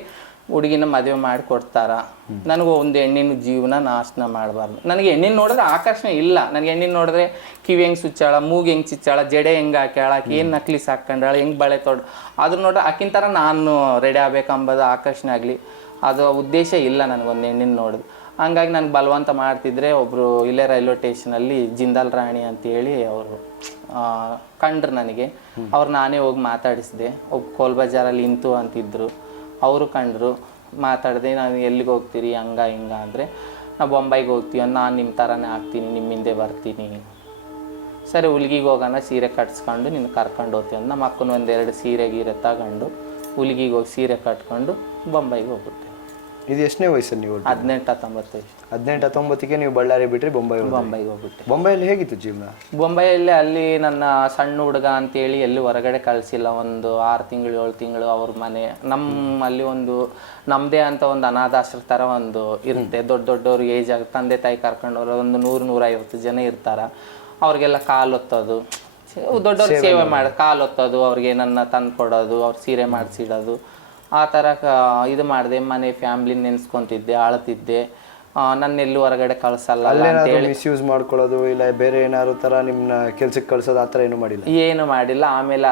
ಹುಡುಗಿನ ಮದುವೆ ಮಾಡಿ ಕೊಡ್ತಾರ. ನನಗೂ ಒಂದು ಹೆಣ್ಣಿನ ಜೀವನ ನಾಶನ ಮಾಡಬಾರ್ದು. ನನಗೆ ಹೆಣ್ಣಿನ ನೋಡಿದ್ರೆ ಆಕರ್ಷಣೆ ಇಲ್ಲ. ನನಗೆ ಹೆಣ್ಣಿನ ನೋಡಿದ್ರೆ ಕಿವಿ ಹೆಂಗೆ ಸುಚ್ಚಾಳ, ಮೂಗು ಹೆಂಗೆ ಚಿಚ್ಚಾಳ, ಜಡೆ ಹೆಂಗೆ ಹಾಕ್ಯಾಳ, ಆಕೆ ಏನು ನಕ್ಲಿಸ್ ಹಾಕ್ಕೊಂಡಾಳ, ಹೆಂಗೆ ಬಳೆ ಅದ್ರ ನೋಡ್ರೆ ಆಕಿನ ಥರ ನಾನು ರೆಡಿ ಆಗ್ಬೇಕಂಬೋದು ಆಕರ್ಷಣೆ ಆಗಲಿ, ಅದು ಉದ್ದೇಶ ಇಲ್ಲ ನನಗೊಂದು ಹೆಣ್ಣಿನ ನೋಡಿದ್ರೆ. ಹಂಗಾಗಿ ನನಗೆ ಬಲವಂತ ಮಾಡ್ತಿದ್ರೆ ಒಬ್ಬರು ಇಲ್ಲೇ ರೈಲ್ವೆ ಸ್ಟೇಷನಲ್ಲಿ ಜಿಂದಾಲ್ ರಾಣಿ ಅಂತೇಳಿ ಅವರು ಕಂಡ್ರು ನನಗೆ. ಅವ್ರು ನಾನೇ ಹೋಗಿ ಮಾತಾಡಿಸಿದೆ. ಒಬ್ಬ ಕೋಲ್ ಬಜಾರಲ್ಲಿ ಇಂತು ಅಂತಿದ್ರು, ಅವರು ಕಂಡ್ರು. ಮಾತಾಡಿದೆ, ನಾನು ಎಲ್ಲಿಗೆ ಹೋಗ್ತೀರಿ ಹಂಗ ಹಿಂಗ ಅಂದರೆ, ನಾವು ಬೊಂಬೈಗೆ ಹೋಗ್ತೀವಿ, ನಾನು ನಿಮ್ಮ ಥರನೇ ಆಗ್ತೀನಿ, ನಿಮ್ಮ ಹಿಂದೆ ಬರ್ತೀನಿ. ಸರಿ ಹುಲ್ಗಿಗೆ ಹೋಗೋಣ, ಸೀರೆ ಕಟ್ಸ್ಕೊಂಡು ನಿನ್ನ ಕರ್ಕೊಂಡು ಹೋಗ್ತೀವಿ ಅಂತ ನಮ್ಮ ಅಕ್ಕನ ಒಂದೆರಡು ಸೀರೆ ತಗೊಂಡು ಹುಲ್ಗಿಗೆ ಹೋಗಿ ಸೀರೆ ಕಟ್ಕೊಂಡು ಬೊಂಬೈಗೆ ಹೋಗ್ಬಿಟ್ಟೆ. ಇದು ಎಷ್ಟನೇ ವಯಸ್ಸಲ್ಲಿ ನೀವು? 18-19. 18-19ಗೆ ನೀವು ಬಳ್ಳಾರಿ ಬಿಟ್ಟರೆ ಬೊಂಬೈಗೆ ಹೋಗ್ಬಿಟ್ಟೆ. ಬೊಂಬೈಯಲ್ಲಿ ಹೇಗಿತ್ತು ಜೀವನ? ಬೊಂಬೈಯಲ್ಲಿ ಅಲ್ಲಿ ನನ್ನ ಸಣ್ಣ ಹುಡುಗ ಅಂತೇಳಿ ಎಲ್ಲಿ ಹೊರಗಡೆ ಕಳಿಸಿಲ್ಲ. ಒಂದು 6 ತಿಂಗಳು 7 ತಿಂಗಳು ಅವ್ರ ಮನೆ. ನಮ್ಮಲ್ಲಿ ಒಂದು ನಮ್ಮದೇ ಅಂತ ಒಂದು ಅನಾಥಾಶ್ರಮ ಥರ ಒಂದು ಇರುತ್ತೆ. ದೊಡ್ಡವ್ರು ಏಜ್ ಆಗುತ್ತೆ, ತಂದೆ ತಾಯಿ ಕರ್ಕೊಂಡವ್ರು ಒಂದು 100-150 ಜನ ಇರ್ತಾರೆ. ಅವ್ರಿಗೆಲ್ಲ ಕಾಲು ಒತ್ತೋದು, ದೊಡ್ಡವ್ರು ಸೇವೆ ಮಾಡಿ ಕಾಲು ಒತ್ತೋದು, ಅವ್ರಿಗೆ ನನ್ನ ತಂದು ಕೊಡೋದು, ಅವ್ರು ಸೀರೆ ಮಾಡಿಸಿಡೋದು, ಆ ಥರ ಇದು ಮಾಡಿದೆ. ಮನೆ ಫ್ಯಾಮ್ಲಿ ನೆನೆಸ್ಕೊತಿದ್ದೆ, ಆಳ್ತಿದ್ದೆ. ನನ್ನೆಲ್ಲೂ ಹೊರಗಡೆ ಕಳ್ಸಲ್ಲ ಅಂತೇಳಿ ಮಿಸ್ಯೂಸ್ ಮಾಡ್ಕೊಳ್ಳೋದು ಇಲ್ಲ ಬೇರೆ ಏನಾದ್ರು ಥರ ನಿಮ್ಮನ್ನ ಕೆಲ್ಸಕ್ಕೆ ಕಳ್ಸೋದು ಆ ಥರ ಏನು ಮಾಡಿಲ್ಲ.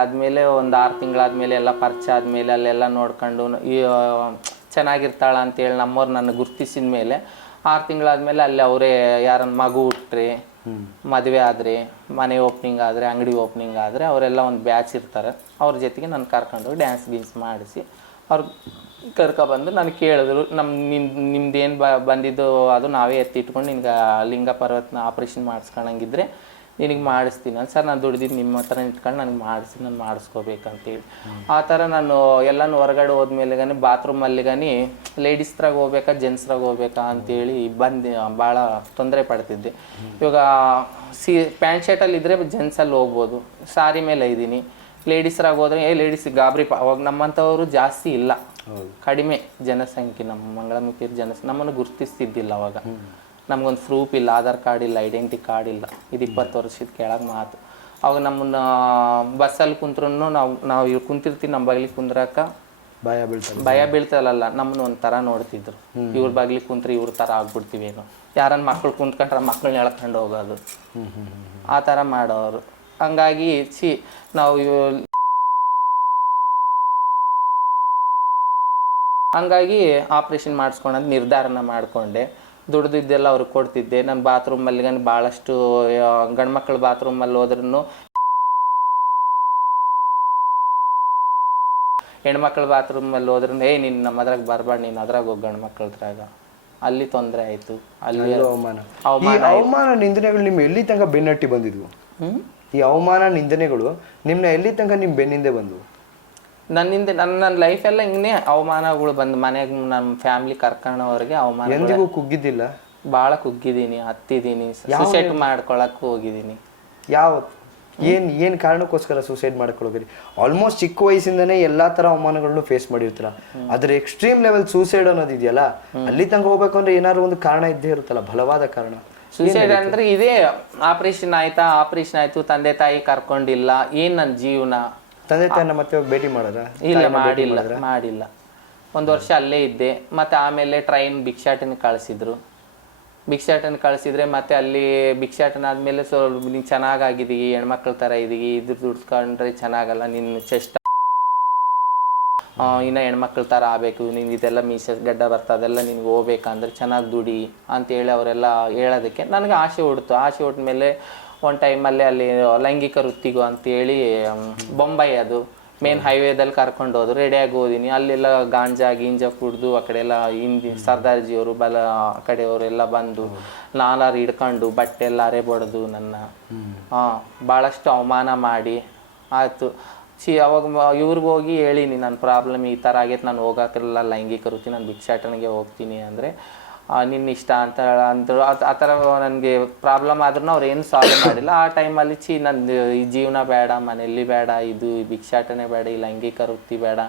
ಆದ್ಮೇಲೆ ಒಂದು 6 ತಿಂಗಳಾದ್ಮೇಲೆ ಎಲ್ಲ ಪರಿಚಯ ಆದಮೇಲೆ ಅಲ್ಲೆಲ್ಲ ನೋಡ್ಕೊಂಡು ಚೆನ್ನಾಗಿರ್ತಾಳ ಅಂತೇಳಿ ನಮ್ಮವ್ರು ನನ್ನ ಗುರ್ತಿಸಿದ ಮೇಲೆ 6 ತಿಂಗಳಾದ್ಮೇಲೆ ಅಲ್ಲಿ ಅವರೇ ಯಾರನ್ನ ಮಗು ಹುಟ್ಟ್ರೆ, ಮದುವೆ ಆದರೆ, ಮನೆ ಓಪನಿಂಗ್ ಆದರೆ, ಅಂಗಡಿ ಓಪನಿಂಗ್ ಆದರೆ ಅವರೆಲ್ಲ ಒಂದು ಬ್ಯಾಚ್ ಇರ್ತಾರೆ. ಅವ್ರ ಜೊತೆಗೆ ನಾನು ಕರ್ಕೊಂಡು ಡ್ಯಾನ್ಸ್ ಗೀನ್ಸ್ ಮಾಡಿಸಿ ಅವ್ರು ಕರ್ಕೊಬಂದು ನಾನು ಕೇಳಿದ್ರು, ನಿಮ್ದೇನು ಬಂದಿದ್ದು ಅದು ನಾವೇ ಎತ್ತಿಟ್ಕೊಂಡು ನಿನ್ಗೆ ಲಿಂಗ ಪರ್ವತನ ಆಪ್ರೇಷನ್ ಮಾಡಿಸ್ಕೊಳಂಗಿದ್ರೆ ನಿನಗೆ ಮಾಡಿಸ್ತೀನಿ ಅಂತ. ಸರ್ ನಾನು ದುಡ್ದಿದ್ದು ನಿಮ್ಮ ಹತ್ರ ಇಟ್ಕೊಂಡು ನನಗೆ ನಾನು ಮಾಡಿಸ್ಕೋಬೇಕಂತೇಳಿ ಆ ಥರ ನಾನು ಎಲ್ಲನೂ ಹೊರಗಡೆ ಹೋದ್ಮೇಲೆ ಬಾತ್ರೂಮಲ್ಲಿ ಲೇಡೀಸ್ರಾಗ ಹೋಗ್ಬೇಕಾ ಜೆಂಟ್ಸ್ರಾಗ ಹೋಗ್ಬೇಕಾ ಅಂತೇಳಿ ಭಾಳ ತೊಂದರೆ ಪಡ್ತಿದ್ದೆ. ಇವಾಗ ಪ್ಯಾಂಟ್ ಶರ್ಟಲ್ಲಿ ಇದ್ದರೆ ಜೆಂಟ್ಸಲ್ಲಿ ಹೋಗ್ಬೋದು, ಸಾರಿ ಮೇಲೆ ಇದ್ದೀನಿ. ಲೇಡೀಸ್ರಾಗ ಹೋದ್ರೆ ಲೇಡೀಸ್ ಗಾಬರಿ. ಅವಾಗ ನಮ್ಮಂಥವ್ರು ಜಾಸ್ತಿ ಇಲ್ಲ, ಕಡಿಮೆ ಜನಸಂಖ್ಯೆ. ನಮ್ಮ ಮಂಗಳಮುಖಿ ನಮ್ಮನ್ನು ಗುರುತಿಸ್ತಿದ್ದಿಲ್ಲ ಅವಾಗ. ನಮ್ಗೊಂದು ಪ್ರೂಫ್ ಇಲ್ಲ, ಆಧಾರ್ ಕಾರ್ಡ್ ಇಲ್ಲ, ಐಡೆಂಟಿ ಕಾರ್ಡ್ ಇಲ್ಲ. ಇದು 20 ವರ್ಷದ ಕೆಳಗೆ ಮಾತು. ಅವಾಗ ನಮ್ಮನ್ನ ಬಸ್ಸಲ್ಲಿ ಕುಂತ್ರು ನಾವು ಇವ್ರು ಕುಂತಿರ್ತೀವಿ, ನಮ್ಮ ಬಾಗಿಲಿಗೆ ಕುಂದ್ರಾಕ ಭಯ ಬೀಳ್ತಲ್ಲ, ನಮ್ಮನ್ನ ಒಂಥರ ನೋಡ್ತಿದ್ರು. ಇವ್ರ ಬಾಗಿಲಿಗೆ ಕುಂತ್ರೆ ಇವ್ರ ಥರ ಆಗ್ಬಿಡ್ತೀವೇನೋ, ಯಾರನ್ನ ಮಕ್ಳು ಕುಂತ್ಕೊಂಡ್ರೆ ಮಕ್ಳನ್ನ ಎಳ್ಕೊಂಡು ಹೋಗೋದು, ಆ ಥರ ಮಾಡೋರು. ಹಂಗಾಗಿ ನಾವು ಹಂಗಾಗಿ ಆಪ್ರೇಷನ್ ಮಾಡಿಸ್ಕೊಂಡಂತ ನಿರ್ಧಾರನ ಮಾಡಿಕೊಂಡೆ. ದುಡ್ದಿದ್ದೆಲ್ಲ ಅವ್ರಿಗೆ ಕೊಡ್ತಿದ್ದೆ. ನಾನು ಬಾತ್ರೂಮಲ್ಲಿ ಭಾಳಷ್ಟು ಗಂಡ್ಮಕ್ಳು ಬಾತ್ರೂಮಲ್ಲಿ ಹೋದ್ರೂ ಹೆಣ್ಮಕ್ಳು ಬಾತ್ರೂಮಲ್ಲಿ ಹೋದ್ರೂ ನೀನು ನಮ್ಮ ಅದ್ರಾಗ ಬರಬೇಡ, ನೀನು ಅದ್ರಾಗ ಹೋಗಿ ಗಂಡ್ಮಕ್ಳದ್ರಾಗ. ಅಲ್ಲಿ ತೊಂದರೆ ಆಯಿತು. ಅಲ್ಲಿ ಅವಮಾನ ನಿಂದನೆಗಳು ನಿಮ್ಮ ಎಲ್ಲಿ ತನಕ ಬೆನ್ನಟ್ಟಿ ಬಂದಿದ್ವು? ಈ ಅವಮಾನ ನಿಂದನೆಗಳು ನಿಮ್ಮನ್ನ ಎಲ್ಲಿ ತನಕ ನಿಮ್ಮ ಬೆನ್ನಿಂದೆ ಬಂದವು? ನನ್ನ ಲೈಫೆಲ್ಲ ಹಿಂಗೆ ಅವಮಾನಗಳು ಬಂದು ಮನೆಗೆ ನಮ್ಮ ಫ್ಯಾಮಿಲಿ ಕರ್ಕೊಂಡವ್ರಿಗೆ ಅವಮಾನ. ಎಂದಿಗೂ ಕುಗ್ಗಿದ್ದಿಲ್ಲ? ಭಾಳ ಕುಗ್ಗಿದ್ದೀನಿ, ಹತ್ತಿದ್ದೀನಿ, ಸುಸೈಡ್ ಮಾಡ್ಕೊಳಕ್ ಹೋಗಿದ್ದೀನಿ. ಏನು ಕಾರಣಕ್ಕೋಸ್ಕರ ಸೂಸೈಡ್ ಮಾಡ್ಕೊಳ್ಳೋದ್ರಿ? ಆಲ್ಮೋಸ್ಟ್ ಚಿಕ್ಕ ವಯಸ್ಸಿಂದನೇ ಎಲ್ಲಾ ತರ ಅವಮಾನಗಳನ್ನು ಫೇಸ್ ಮಾಡಿರ್ತೀರ, ಅದ್ರ ಎಕ್ಸ್ಟ್ರೀಮ್ ಲೆವೆಲ್ ಸೂಸೈಡ್ ಅನ್ನೋದು ಇದೆಯಲ್ಲ, ಅಲ್ಲಿ ತನಕ ಹೋಗ್ಬೇಕು ಅಂದ್ರೆ ಏನಾದ್ರು ಒಂದು ಕಾರಣ ಇದ್ದೇ ಇರುತ್ತಲ್ಲ, ಬಲವಾದ ಕಾರಣ. ಸೂಸೈಡ್ ಅಂದ್ರೆ ಇದೇ, ಆಪರೇಷನ್ ಆಯ್ತು, ತಂದೆ ತಾಯಿ ಕರ್ಕೊಂಡಿಲ್ಲ, ಏನ್ ನನ್ನ ಜೀವನ. ತಂದೆ ತಾಯಿನ ಮತ್ತೆ ಹೋಗಿ ಭೇಟಿ ಮಾಡಿದ್ರ? ಇಲ್ಲ, ಮಾಡಿಲ್ಲ. 1 ವರ್ಷ ಅಲ್ಲೇ ಇದ್ದೆ. ಮತ್ತೆ ಆಮೇಲೆ ಟ್ರೈನ್ ಭಿಕ್ಷಾಟನೆ ಕಳಿಸಿದ್ರೆ ಮತ್ತೆ ಅಲ್ಲಿ ಭಿಕ್ಷಾಟನ ಆದ್ಮೇಲೆ ಸ್ವಲ್ಪ ನೀನು ಚೆನ್ನಾಗಿದ್ದೀವಿ, ಹೆಣ್ಮಕ್ಳ ಥರ ಇದೀವಿ, ಇದ್ರ ದುಡ್ಕೊಂಡ್ರೆ ಚೆನ್ನಾಗಲ್ಲ, ನಿನ್ನ ಚೆಸ್ಟ್ ಇನ್ನು ಹೆಣ್ಮಕ್ಳ ಥರ ಆಗಬೇಕು, ನೀನು ಇದೆಲ್ಲ ಮೀಸೆ ಗಡ್ಡ ಬರ್ತದೆಲ್ಲ ನಿನ್ಗೆ ಹೋಗ್ಬೇಕಂದ್ರೆ ಚೆನ್ನಾಗಿ ದುಡಿ ಅಂತೇಳಿ ಅವರೆಲ್ಲ ಹೇಳೋದಕ್ಕೆ ನನಗೆ ಆಸೆ ಹುಟ್ಟಿದ್ಮೇಲೆ ಒಂದು ಟೈಮಲ್ಲಿ ಅಲ್ಲಿ ಲೈಂಗಿಕ ವೃತ್ತಿಗೂ ಅಂತೇಳಿ ಬೊಂಬೈ, ಅದು ಮೇನ್ ಹೈವೇದಲ್ಲಿ ಕರ್ಕೊಂಡು ಹೋದ್ರು. ರೆಡಿಯಾಗಿ ಹೋದಿನಿ. ಅಲ್ಲೆಲ್ಲ ಗಾಂಜಾ ಕುಡ್ದು ಆ ಕಡೆ ಎಲ್ಲ ಸರ್ದಾರ್ಜಿಯವರು ಆ ಕಡೆಯವರೆಲ್ಲ ಬಂದು ನಾಲಾರು ಹಿಡ್ಕೊಂಡು ಬಟ್ಟೆ ಎಲ್ಲ ಅರೆಬೊಡೆದು ನನ್ನ ಭಾಳಷ್ಟು ಅವಮಾನ ಮಾಡಿ ಆಯಿತು. ಅವಾಗ ಇವ್ರಿಗೆ ಹೋಗಿ ಹೇಳಿನಿ ನನ್ನ ಪ್ರಾಬ್ಲಮ್ ಈ ಥರ ಆಗೈತೆ, ನಾನು ಹೋಗೋಕ್ಕಿಲ್ಲ ಲೈಂಗಿಕ ವೃತ್ತಿ, ನಾನು ಭಿಕ್ಷಾಟನೆಗೆ ಹೋಗ್ತೀನಿ ಅಂದರೆ ನಿನ್ನ ಇಷ್ಟ ಅಂತ ಅಂದರು. ಆ ಥರ ನನಗೆ ಪ್ರಾಬ್ಲಮ್ ಆದ್ರೂ ಅವ್ರು ಏನು ಸಾಲ್ವ್ ಮಾಡಿಲ್ಲ. ಆ ಟೈಮಲ್ಲಿ ನಂದು ಈ ಜೀವನ ಬೇಡ, ಮನೆಯಲ್ಲಿ ಬೇಡ, ಇದು ಭಿಕ್ಷಾಟನೆ ಬೇಡ, ಈ ಲೈಂಗಿಕ ವೃತ್ತಿ ಬೇಡ,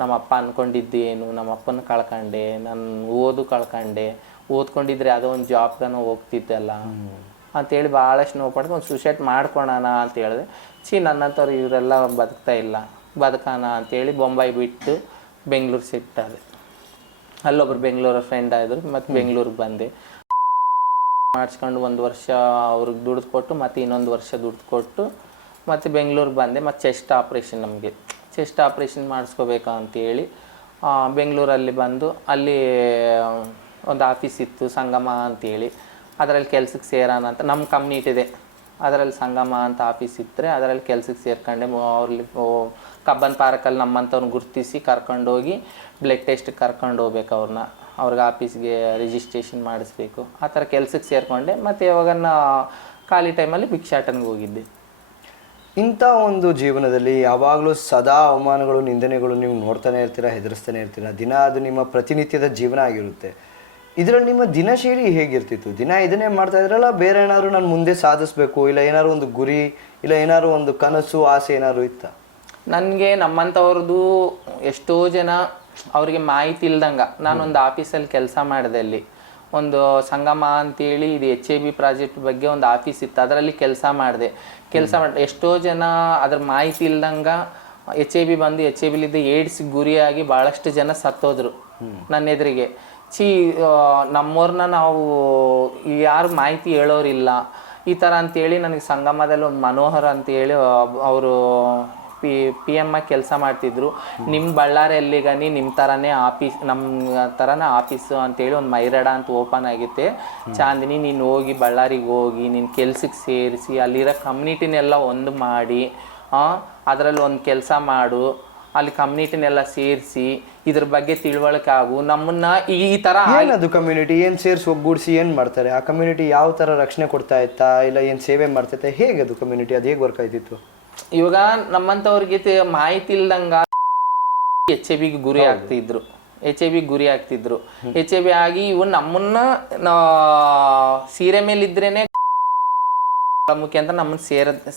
ನಮ್ಮಪ್ಪ ಅಂದ್ಕೊಂಡಿದ್ದೇನು, ನಮ್ಮಪ್ಪನ ಕಳ್ಕೊಂಡೆ, ನಾನು ಕಳ್ಕೊಂಡೆ, ಓದ್ಕೊಂಡಿದ್ರೆ ಯಾವುದೋ ಒಂದು ಜಾಬ್ಗನ ಹೋಗ್ತಿದ್ದಲ್ಲ ಅಂತೇಳಿ ಭಾಳಷ್ಟು ನೋವು ಪಡ್ದು ಒಂದು ಸೂಸೈಡ್ ಮಾಡ್ಕೊಳೋಣ ಅಂತ ಹೇಳಿದೆ. ನನ್ನಂಥವ್ರು ಇವರೆಲ್ಲ ಬದುಕೋಣ ಅಂತೇಳಿ ಬೊಂಬೈ ಬಿಟ್ಟು ಬೆಂಗಳೂರು ಶಿಫ್ಟ್ ಆದೆ. ಅಲ್ಲೊಬ್ರು ಬೆಂಗಳೂರು ಫ್ರೆಂಡ್ ಆದರು, ಮತ್ತು ಬೆಂಗಳೂರಿಗೆ ಬಂದೆ. ಮಾಡಿಸ್ಕೊಂಡು 1 ವರ್ಷ ಅವ್ರಿಗೆ ದುಡ್ದು ಕೊಟ್ಟು ಮತ್ತು ಇನ್ನೊಂದು ವರ್ಷ ದುಡ್ದು ಕೊಟ್ಟು ಮತ್ತು ಬೆಂಗಳೂರಿಗೆ ಬಂದೆ. ಮತ್ತು ಚೆಸ್ಟ್ ಆಪ್ರೇಷನ್ ಮಾಡಿಸ್ಕೋಬೇಕಾ ಅಂತೇಳಿ ಬೆಂಗಳೂರಲ್ಲಿ ಬಂದು ಅಲ್ಲಿ ಒಂದು ಆಫೀಸ್ ಇತ್ತು, ಸಂಗಮ ಅಂತೇಳಿ. ಅದರಲ್ಲಿ ಕೆಲ್ಸಕ್ಕೆ ಸೇರೋಣ ಅಂತ ನಮ್ಮ ಕಮ್ಯುನಿಟಿ ಇದೆ, ಅದರಲ್ಲಿ ಸಂಗಮ ಅಂತ ಆಫೀಸ್ ಇದ್ದರೆ ಅದರಲ್ಲಿ ಕೆಲ್ಸಕ್ಕೆ ಸೇರ್ಕೊಂಡೆ. ಅವ್ರಲ್ಲಿ ಕಬ್ಬನ್ ಪಾರ್ಕಲ್ಲಿ ನಮ್ಮಂಥವ್ರನ್ನ ಗುರುತಿಸಿ ಕರ್ಕೊಂಡೋಗಿ ಬ್ಲಡ್ ಟೆಸ್ಟ್ಗೆ ಕರ್ಕೊಂಡು ಹೋಗ್ಬೇಕು ಅವ್ರಿಗೆ ಆಫೀಸ್ಗೆ ರಿಜಿಸ್ಟ್ರೇಷನ್ ಮಾಡಿಸ್ಬೇಕು. ಆ ಥರ ಕೆಲ್ಸಕ್ಕೆ ಸೇರಿಕೊಂಡೆ. ಮತ್ತು ಯಾವಾಗನ್ನ ಖಾಲಿ ಟೈಮಲ್ಲಿ ಭಿಕ್ಷಾಟನೆಗೆ ಹೋಗಿದ್ದೆ. ಇಂಥ ಒಂದು ಜೀವನದಲ್ಲಿ ಯಾವಾಗಲೂ ಸದಾ ಅವಮಾನಗಳು, ನಿಂದನೆಗಳು ನೀವು ನೋಡ್ತಾನೆ ಇರ್ತೀರಾ, ಹೆದರಿಸ್ತಾನೆ ಇರ್ತೀರಾ. ದಿನ ಅದು ನಿಮ್ಮ ಪ್ರತಿನಿತ್ಯದ ಜೀವನ ಆಗಿರುತ್ತೆ. ಇದರಲ್ಲಿ ನಿಮ್ಮ ದಿನಶೈಲಿ ಹೇಗಿರ್ತಿತ್ತು? ದಿನ ಇದನ್ನೇ ಮಾಡ್ತಾ ಇದ್ರಲ್ಲ, ಬೇರೆ ಏನಾದ್ರು ನಾನು ಮುಂದೆ ಸಾಧಿಸ್ಬೇಕು, ಇಲ್ಲ ಏನಾದ್ರು ಒಂದು ಗುರಿ, ಇಲ್ಲ ಏನಾದ್ರು ಒಂದು ಕನಸು, ಆಸೆ ಏನಾದ್ರು ಇತ್ತಾ? ನನಗೆ ನಮ್ಮಂಥವ್ರದ್ದು ಎಷ್ಟೋ ಜನ ಅವ್ರಿಗೆ ಮಾಹಿತಿ ಇಲ್ದಂಗೆ ನಾನೊಂದು ಆಫೀಸಲ್ಲಿ ಕೆಲಸ ಮಾಡಿದೆ. ಅಲ್ಲಿ ಒಂದು ಸಂಗಮ ಅಂತೇಳಿ ಇದು HAB ಪ್ರಾಜೆಕ್ಟ್ ಬಗ್ಗೆ ಒಂದು ಆಫೀಸ್ ಇತ್ತು, ಅದರಲ್ಲಿ ಕೆಲಸ ಮಾಡಿ ಎಷ್ಟೋ ಜನ ಅದ್ರ ಮಾಹಿತಿ ಇಲ್ದಂಗೆ HAB ಬಂದು HABಲಿದ್ದು ಏಡ್ಸ್ ಗುರಿಯಾಗಿ ಭಾಳಷ್ಟು ಜನ ಸತ್ತೋದ್ರು ನನ್ನ ಎದುರಿಗೆ. ನಮ್ಮವ್ರನ್ನ ನಾವು ಯಾರು ಮಾಹಿತಿ ಹೇಳೋರಿಲ್ಲ ಈ ಥರ ಅಂತೇಳಿ ನನಗೆ ಸಂಗಮದಲ್ಲಿ ಒಂದು ಮನೋಹರ್ ಅಂತೇಳಿ ಅವರು PM ಆಗಿ ಕೆಲಸ ಮಾಡ್ತಿದ್ರು. ನಿಮ್ಮ ಬಳ್ಳಾರಿಯಲ್ಲಿಗನಿ ನಿಮ್ಮ ಥರನೇ ಆಫೀಸು ಅಂತೇಳಿ ಒಂದು ಮೈರಾಡ ಅಂತ ಓಪನ್ ಆಗಿತ್ತೆ. ಚಾಂದಿನಿ, ನೀನು ಹೋಗಿ ಬಳ್ಳಾರಿಗೆ ಹೋಗಿ ನಿನ್ನ ಕೆಲ್ಸಕ್ಕೆ ಸೇರಿಸಿ ಅಲ್ಲಿರೋ ಕಮ್ಯುನಿಟಿನೆಲ್ಲ ಒಂದು ಮಾಡಿ ಅದರಲ್ಲಿ ಒಂದು ಕೆಲಸ ಮಾಡು, ಅಲ್ಲಿ ಕಮ್ಯುನಿಟಿನೆಲ್ಲ ಸೇರಿಸಿ ಇದ್ರ ಬಗ್ಗೆ ತಿಳುವಳಿಕೆ ಆಗು, ನಮ್ಮನ್ನ ಈ ಥರ. ಏನದು ಕಮ್ಯುನಿಟಿ? ಏನು ಸೇರಿಸಿ ಒಗ್ಗೂಡಿಸಿ ಏನು ಮಾಡ್ತಾರೆ? ಆ ಕಮ್ಯುನಿಟಿ ಯಾವ ಥರ ರಕ್ಷಣೆ ಕೊಡ್ತಾ ಇತ್ತಾ, ಇಲ್ಲ ಏನು ಸೇವೆ ಮಾಡ್ತೈತೆ? ಹೇಗೆ ಅದು ಕಮ್ಯುನಿಟಿ, ಅದು ಹೇಗೆ ವರ್ಕ್ ಆಯ್ತಿತ್ತು? ಇವಾಗ ನಮ್ಮಂಥವ್ರಿಗೆ ಮಾಹಿತಿ ಇಲ್ದಂಗ HABಗೆ ಗುರಿ ಆಗ್ತಿದ್ರು. HAB ಆಗಿ ಇವು ನಮ್ಮನ್ನ ಸೀರೆ ಮೇಲಿದ್ರೇನೆ ಮುಖ್ಯ ನಮ್ಮನ್ನ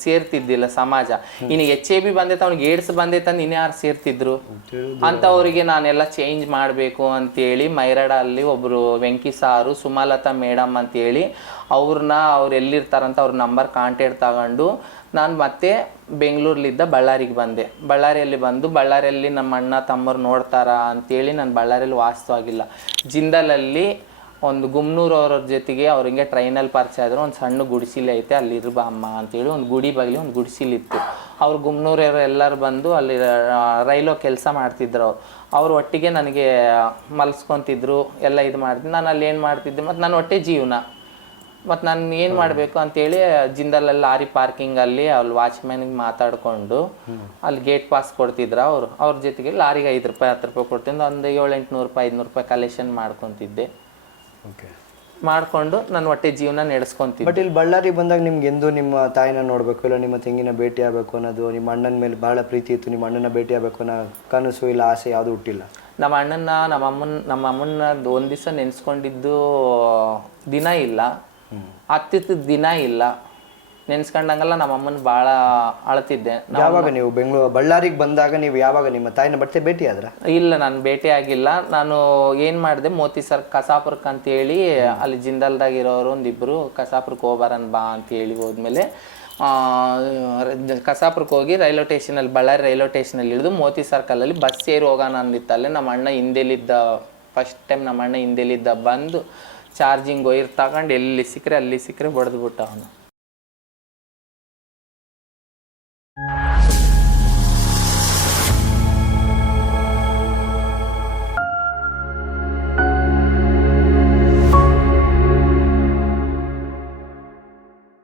ಸೇರ್ತಿದ್ದಿಲ್ಲ ಸಮಾಜ. ಇನ್ನು HAB ಬಂದೈತೆ, ಅವ್ನಿಗೆ ಏಡ್ಸ್ ಬಂದೈತೆ ಇನ್ನು ಯಾರು ಸೇರ್ತಿದ್ರು ಅಂತವ್ರಿಗೆ ನಾನೆಲ್ಲ ಚೇಂಜ್ ಮಾಡಬೇಕು ಅಂತೇಳಿ ಮೈರಾಡ ಅಲ್ಲಿ ಒಬ್ರು ವೆಂಕಿ ಸಾರು, ಸುಮಲತಾ ಮೇಡಮ್ ಅಂತೇಳಿ ಅವ್ರು ಎಲ್ಲಿರ್ತಾರಂತ ಅವ್ರ ನಂಬರ್ ಕಾಂಟ್ಯಾಕ್ಟ್ ತಗೊಂಡು ನಾನು ಮತ್ತೆ ಬೆಂಗಳೂರಲ್ಲಿದ್ದ ಬಳ್ಳಾರಿಗೆ ಬಂದೆ. ಬಳ್ಳಾರಿಯಲ್ಲಿ ನಮ್ಮ ಅಣ್ಣ ತಮ್ಮರು ನೋಡ್ತಾರ ಅಂತೇಳಿ ನಾನು ಬಳ್ಳಾರಿಯಲ್ಲಿ ವಾಸವಾಗಿಲ್ಲ. ಜಿಂದಲಲ್ಲಿ ಒಂದು ಗುಮ್ನೂರು ಅವ್ರ ಜೊತೆಗೆ ಅವ್ರಿಗೆ ಟ್ರೈನಲ್ಲಿ ಪರಿಚಯ ಆದರು. ಒಂದು ಸಣ್ಣ ಗುಡಿಸಿಲಿ ಐತೆ, ಅಲ್ಲಿ ಇರ್ಬಾ ಅಮ್ಮ ಅಂತೇಳಿ ಒಂದು ಗುಡಿ ಬಗಲಿ ಒಂದು ಗುಡಿಸಿಲಿತ್ತು. ಅವ್ರು ಗುಮ್ನೂರವ್ರು ಎಲ್ಲರೂ ಬಂದು ಅಲ್ಲಿ ರೈಲೋ ಕೆಲಸ ಮಾಡ್ತಿದ್ರು. ಅವ್ರು ಒಟ್ಟಿಗೆ ನನಗೆ ಮಲ್ಸ್ಕೊತಿದ್ರು, ಎಲ್ಲ ಇದು ಮಾಡ್ತಿದ್ರು. ನಾನು ಅಲ್ಲಿ ಏನು ಮಾಡ್ತಿದ್ದೆ, ಮತ್ತು ನಾನು ಒಟ್ಟೆ ಜೀವನ, ಮತ್ತು ನಾನು ಏನು ಮಾಡಬೇಕು ಅಂತೇಳಿ ಜಿಂದಲಲ್ಲಿ ಲಾರಿ ಪಾರ್ಕಿಂಗಲ್ಲಿ ಅಲ್ಲಿ ವಾಚ್ಮ್ಯಾನಿಗೆ ಮಾತಾಡಿಕೊಂಡು ಅಲ್ಲಿ ಗೇಟ್ ಪಾಸ್ ಕೊಡ್ತಿದ್ರು. ಅವ್ರ ಜೊತೆಗೆ ಲಾರಿಗೆ 5 ರೂಪಾಯಿ 10 ರೂಪಾಯಿ ಕೊಡ್ತಿದ್ದೆ. ಒಂದು 700-800 ರೂಪಾಯಿ 500 ರೂಪಾಯಿ ಕಲೆಕ್ಷನ್ ಮಾಡ್ಕೊತಿದ್ದೆ. ಮಾಡಿಕೊಂಡು ನಾನು ಒಟ್ಟೆ ಜೀವನ ನಡೆಸ್ಕೊಂತಿದ್ದೆ. ಬಟ್ ಇಲ್ಲಿ ಬಳ್ಳಾರಿ ಬಂದಾಗ ನಿಮ್ಗೆ ಎಂದು ನಿಮ್ಮ ತಾಯಿನ ನೋಡಬೇಕು, ಇಲ್ಲ ನಿಮ್ಮ ತಂಗಿನ ಭೇಟಿ ಆಗಬೇಕು ಅನ್ನೋದು, ನಿಮ್ಮ ಅಣ್ಣನ ಮೇಲೆ ಬಹಳ ಪ್ರೀತಿ ಇತ್ತು, ನಿಮ್ಮ ಅಣ್ಣನ ಭೇಟಿ ಆಗಬೇಕು ಅನ್ನೋ ಕನಸು ಇಲ್ಲ ಆಸೆ ಯಾವುದು ಹುಟ್ಟಿಲ್ಲ? ನಮ್ಮ ಅಣ್ಣನ ನಮ್ಮ ಅಮ್ಮನ ಒಂದು ದಿವಸ ನೆನೆಸ್ಕೊಂಡಿದ್ದು ದಿನ ಇಲ್ಲ, ಹತ್ತಿದ ದಿನ ಇಲ್ಲ. ನೆನ್ಸ್ಕೊಂಡಂಗೆಲ್ಲ ನಮ್ಮ ಅಮ್ಮನ ಭಾಳ ಅಳ್ತಿದ್ದೆ. ಯಾವಾಗ ನೀವು ಬಳ್ಳಾರಿಗೆ ಬಂದಾಗ ನೀವು ಯಾವಾಗ ನಿಮ್ಮ ತಾಯಿನ ಬಟ್ಟೆ ಭೇಟಿ ಆದ್ರ? ಇಲ್ಲ, ನಾನು ಭೇಟಿ ಆಗಿಲ್ಲ. ನಾನು ಏನು ಮಾಡಿದೆ, ಮೋತಿ ಸರ್ ಕಸಾಪುರಕ್ಕೆ ಅಂತೇಳಿ ಅಲ್ಲಿ ಜಿಂದಲ್ದಾಗಿರೋರು ಒಂದಿಬ್ಬರು ಕಸಾಪುರಕ್ಕೆ ಹೋಗ್ಬಾರನ್ ಬಾ ಅಂತೇಳಿ ಹೋದ್ಮೇಲೆ ಕಸಾಪುರಕ್ಕೆ ಹೋಗಿ ರೈಲ್ವೆ ಸ್ಟೇಷನಲ್ಲಿ, ಬಳ್ಳಾರಿ ರೈಲ್ವೆ ಸ್ಟೇಷನಲ್ಲಿ ಇಳಿದು ಮೋತಿ ಸರ್ಕಲಲ್ಲಿ ಬಸ್ ಸೇರಿ ಹೋಗೋಣ ಅಂದಿತ್ತಲ್ಲೇ ನಮ್ಮ ಅಣ್ಣ ಹಿಂದೆಲಿದ್ದ, ಫಸ್ಟ್ ಟೈಮ್ ನಮ್ಮ ಅಣ್ಣ ಹಿಂದೆಲಿದ್ದ ಬಂದು ಚಾರ್ಜಿಂಗ್ ವೈರ್ ತಗೊಂಡು ಎಲ್ಲಿ ಸಿಕ್ಕರೆ ಅಲ್ಲಿ ಸಿಕ್ಕರೆ ಬಡ್ದು ಬಿಟ್ಟ ಅವನು.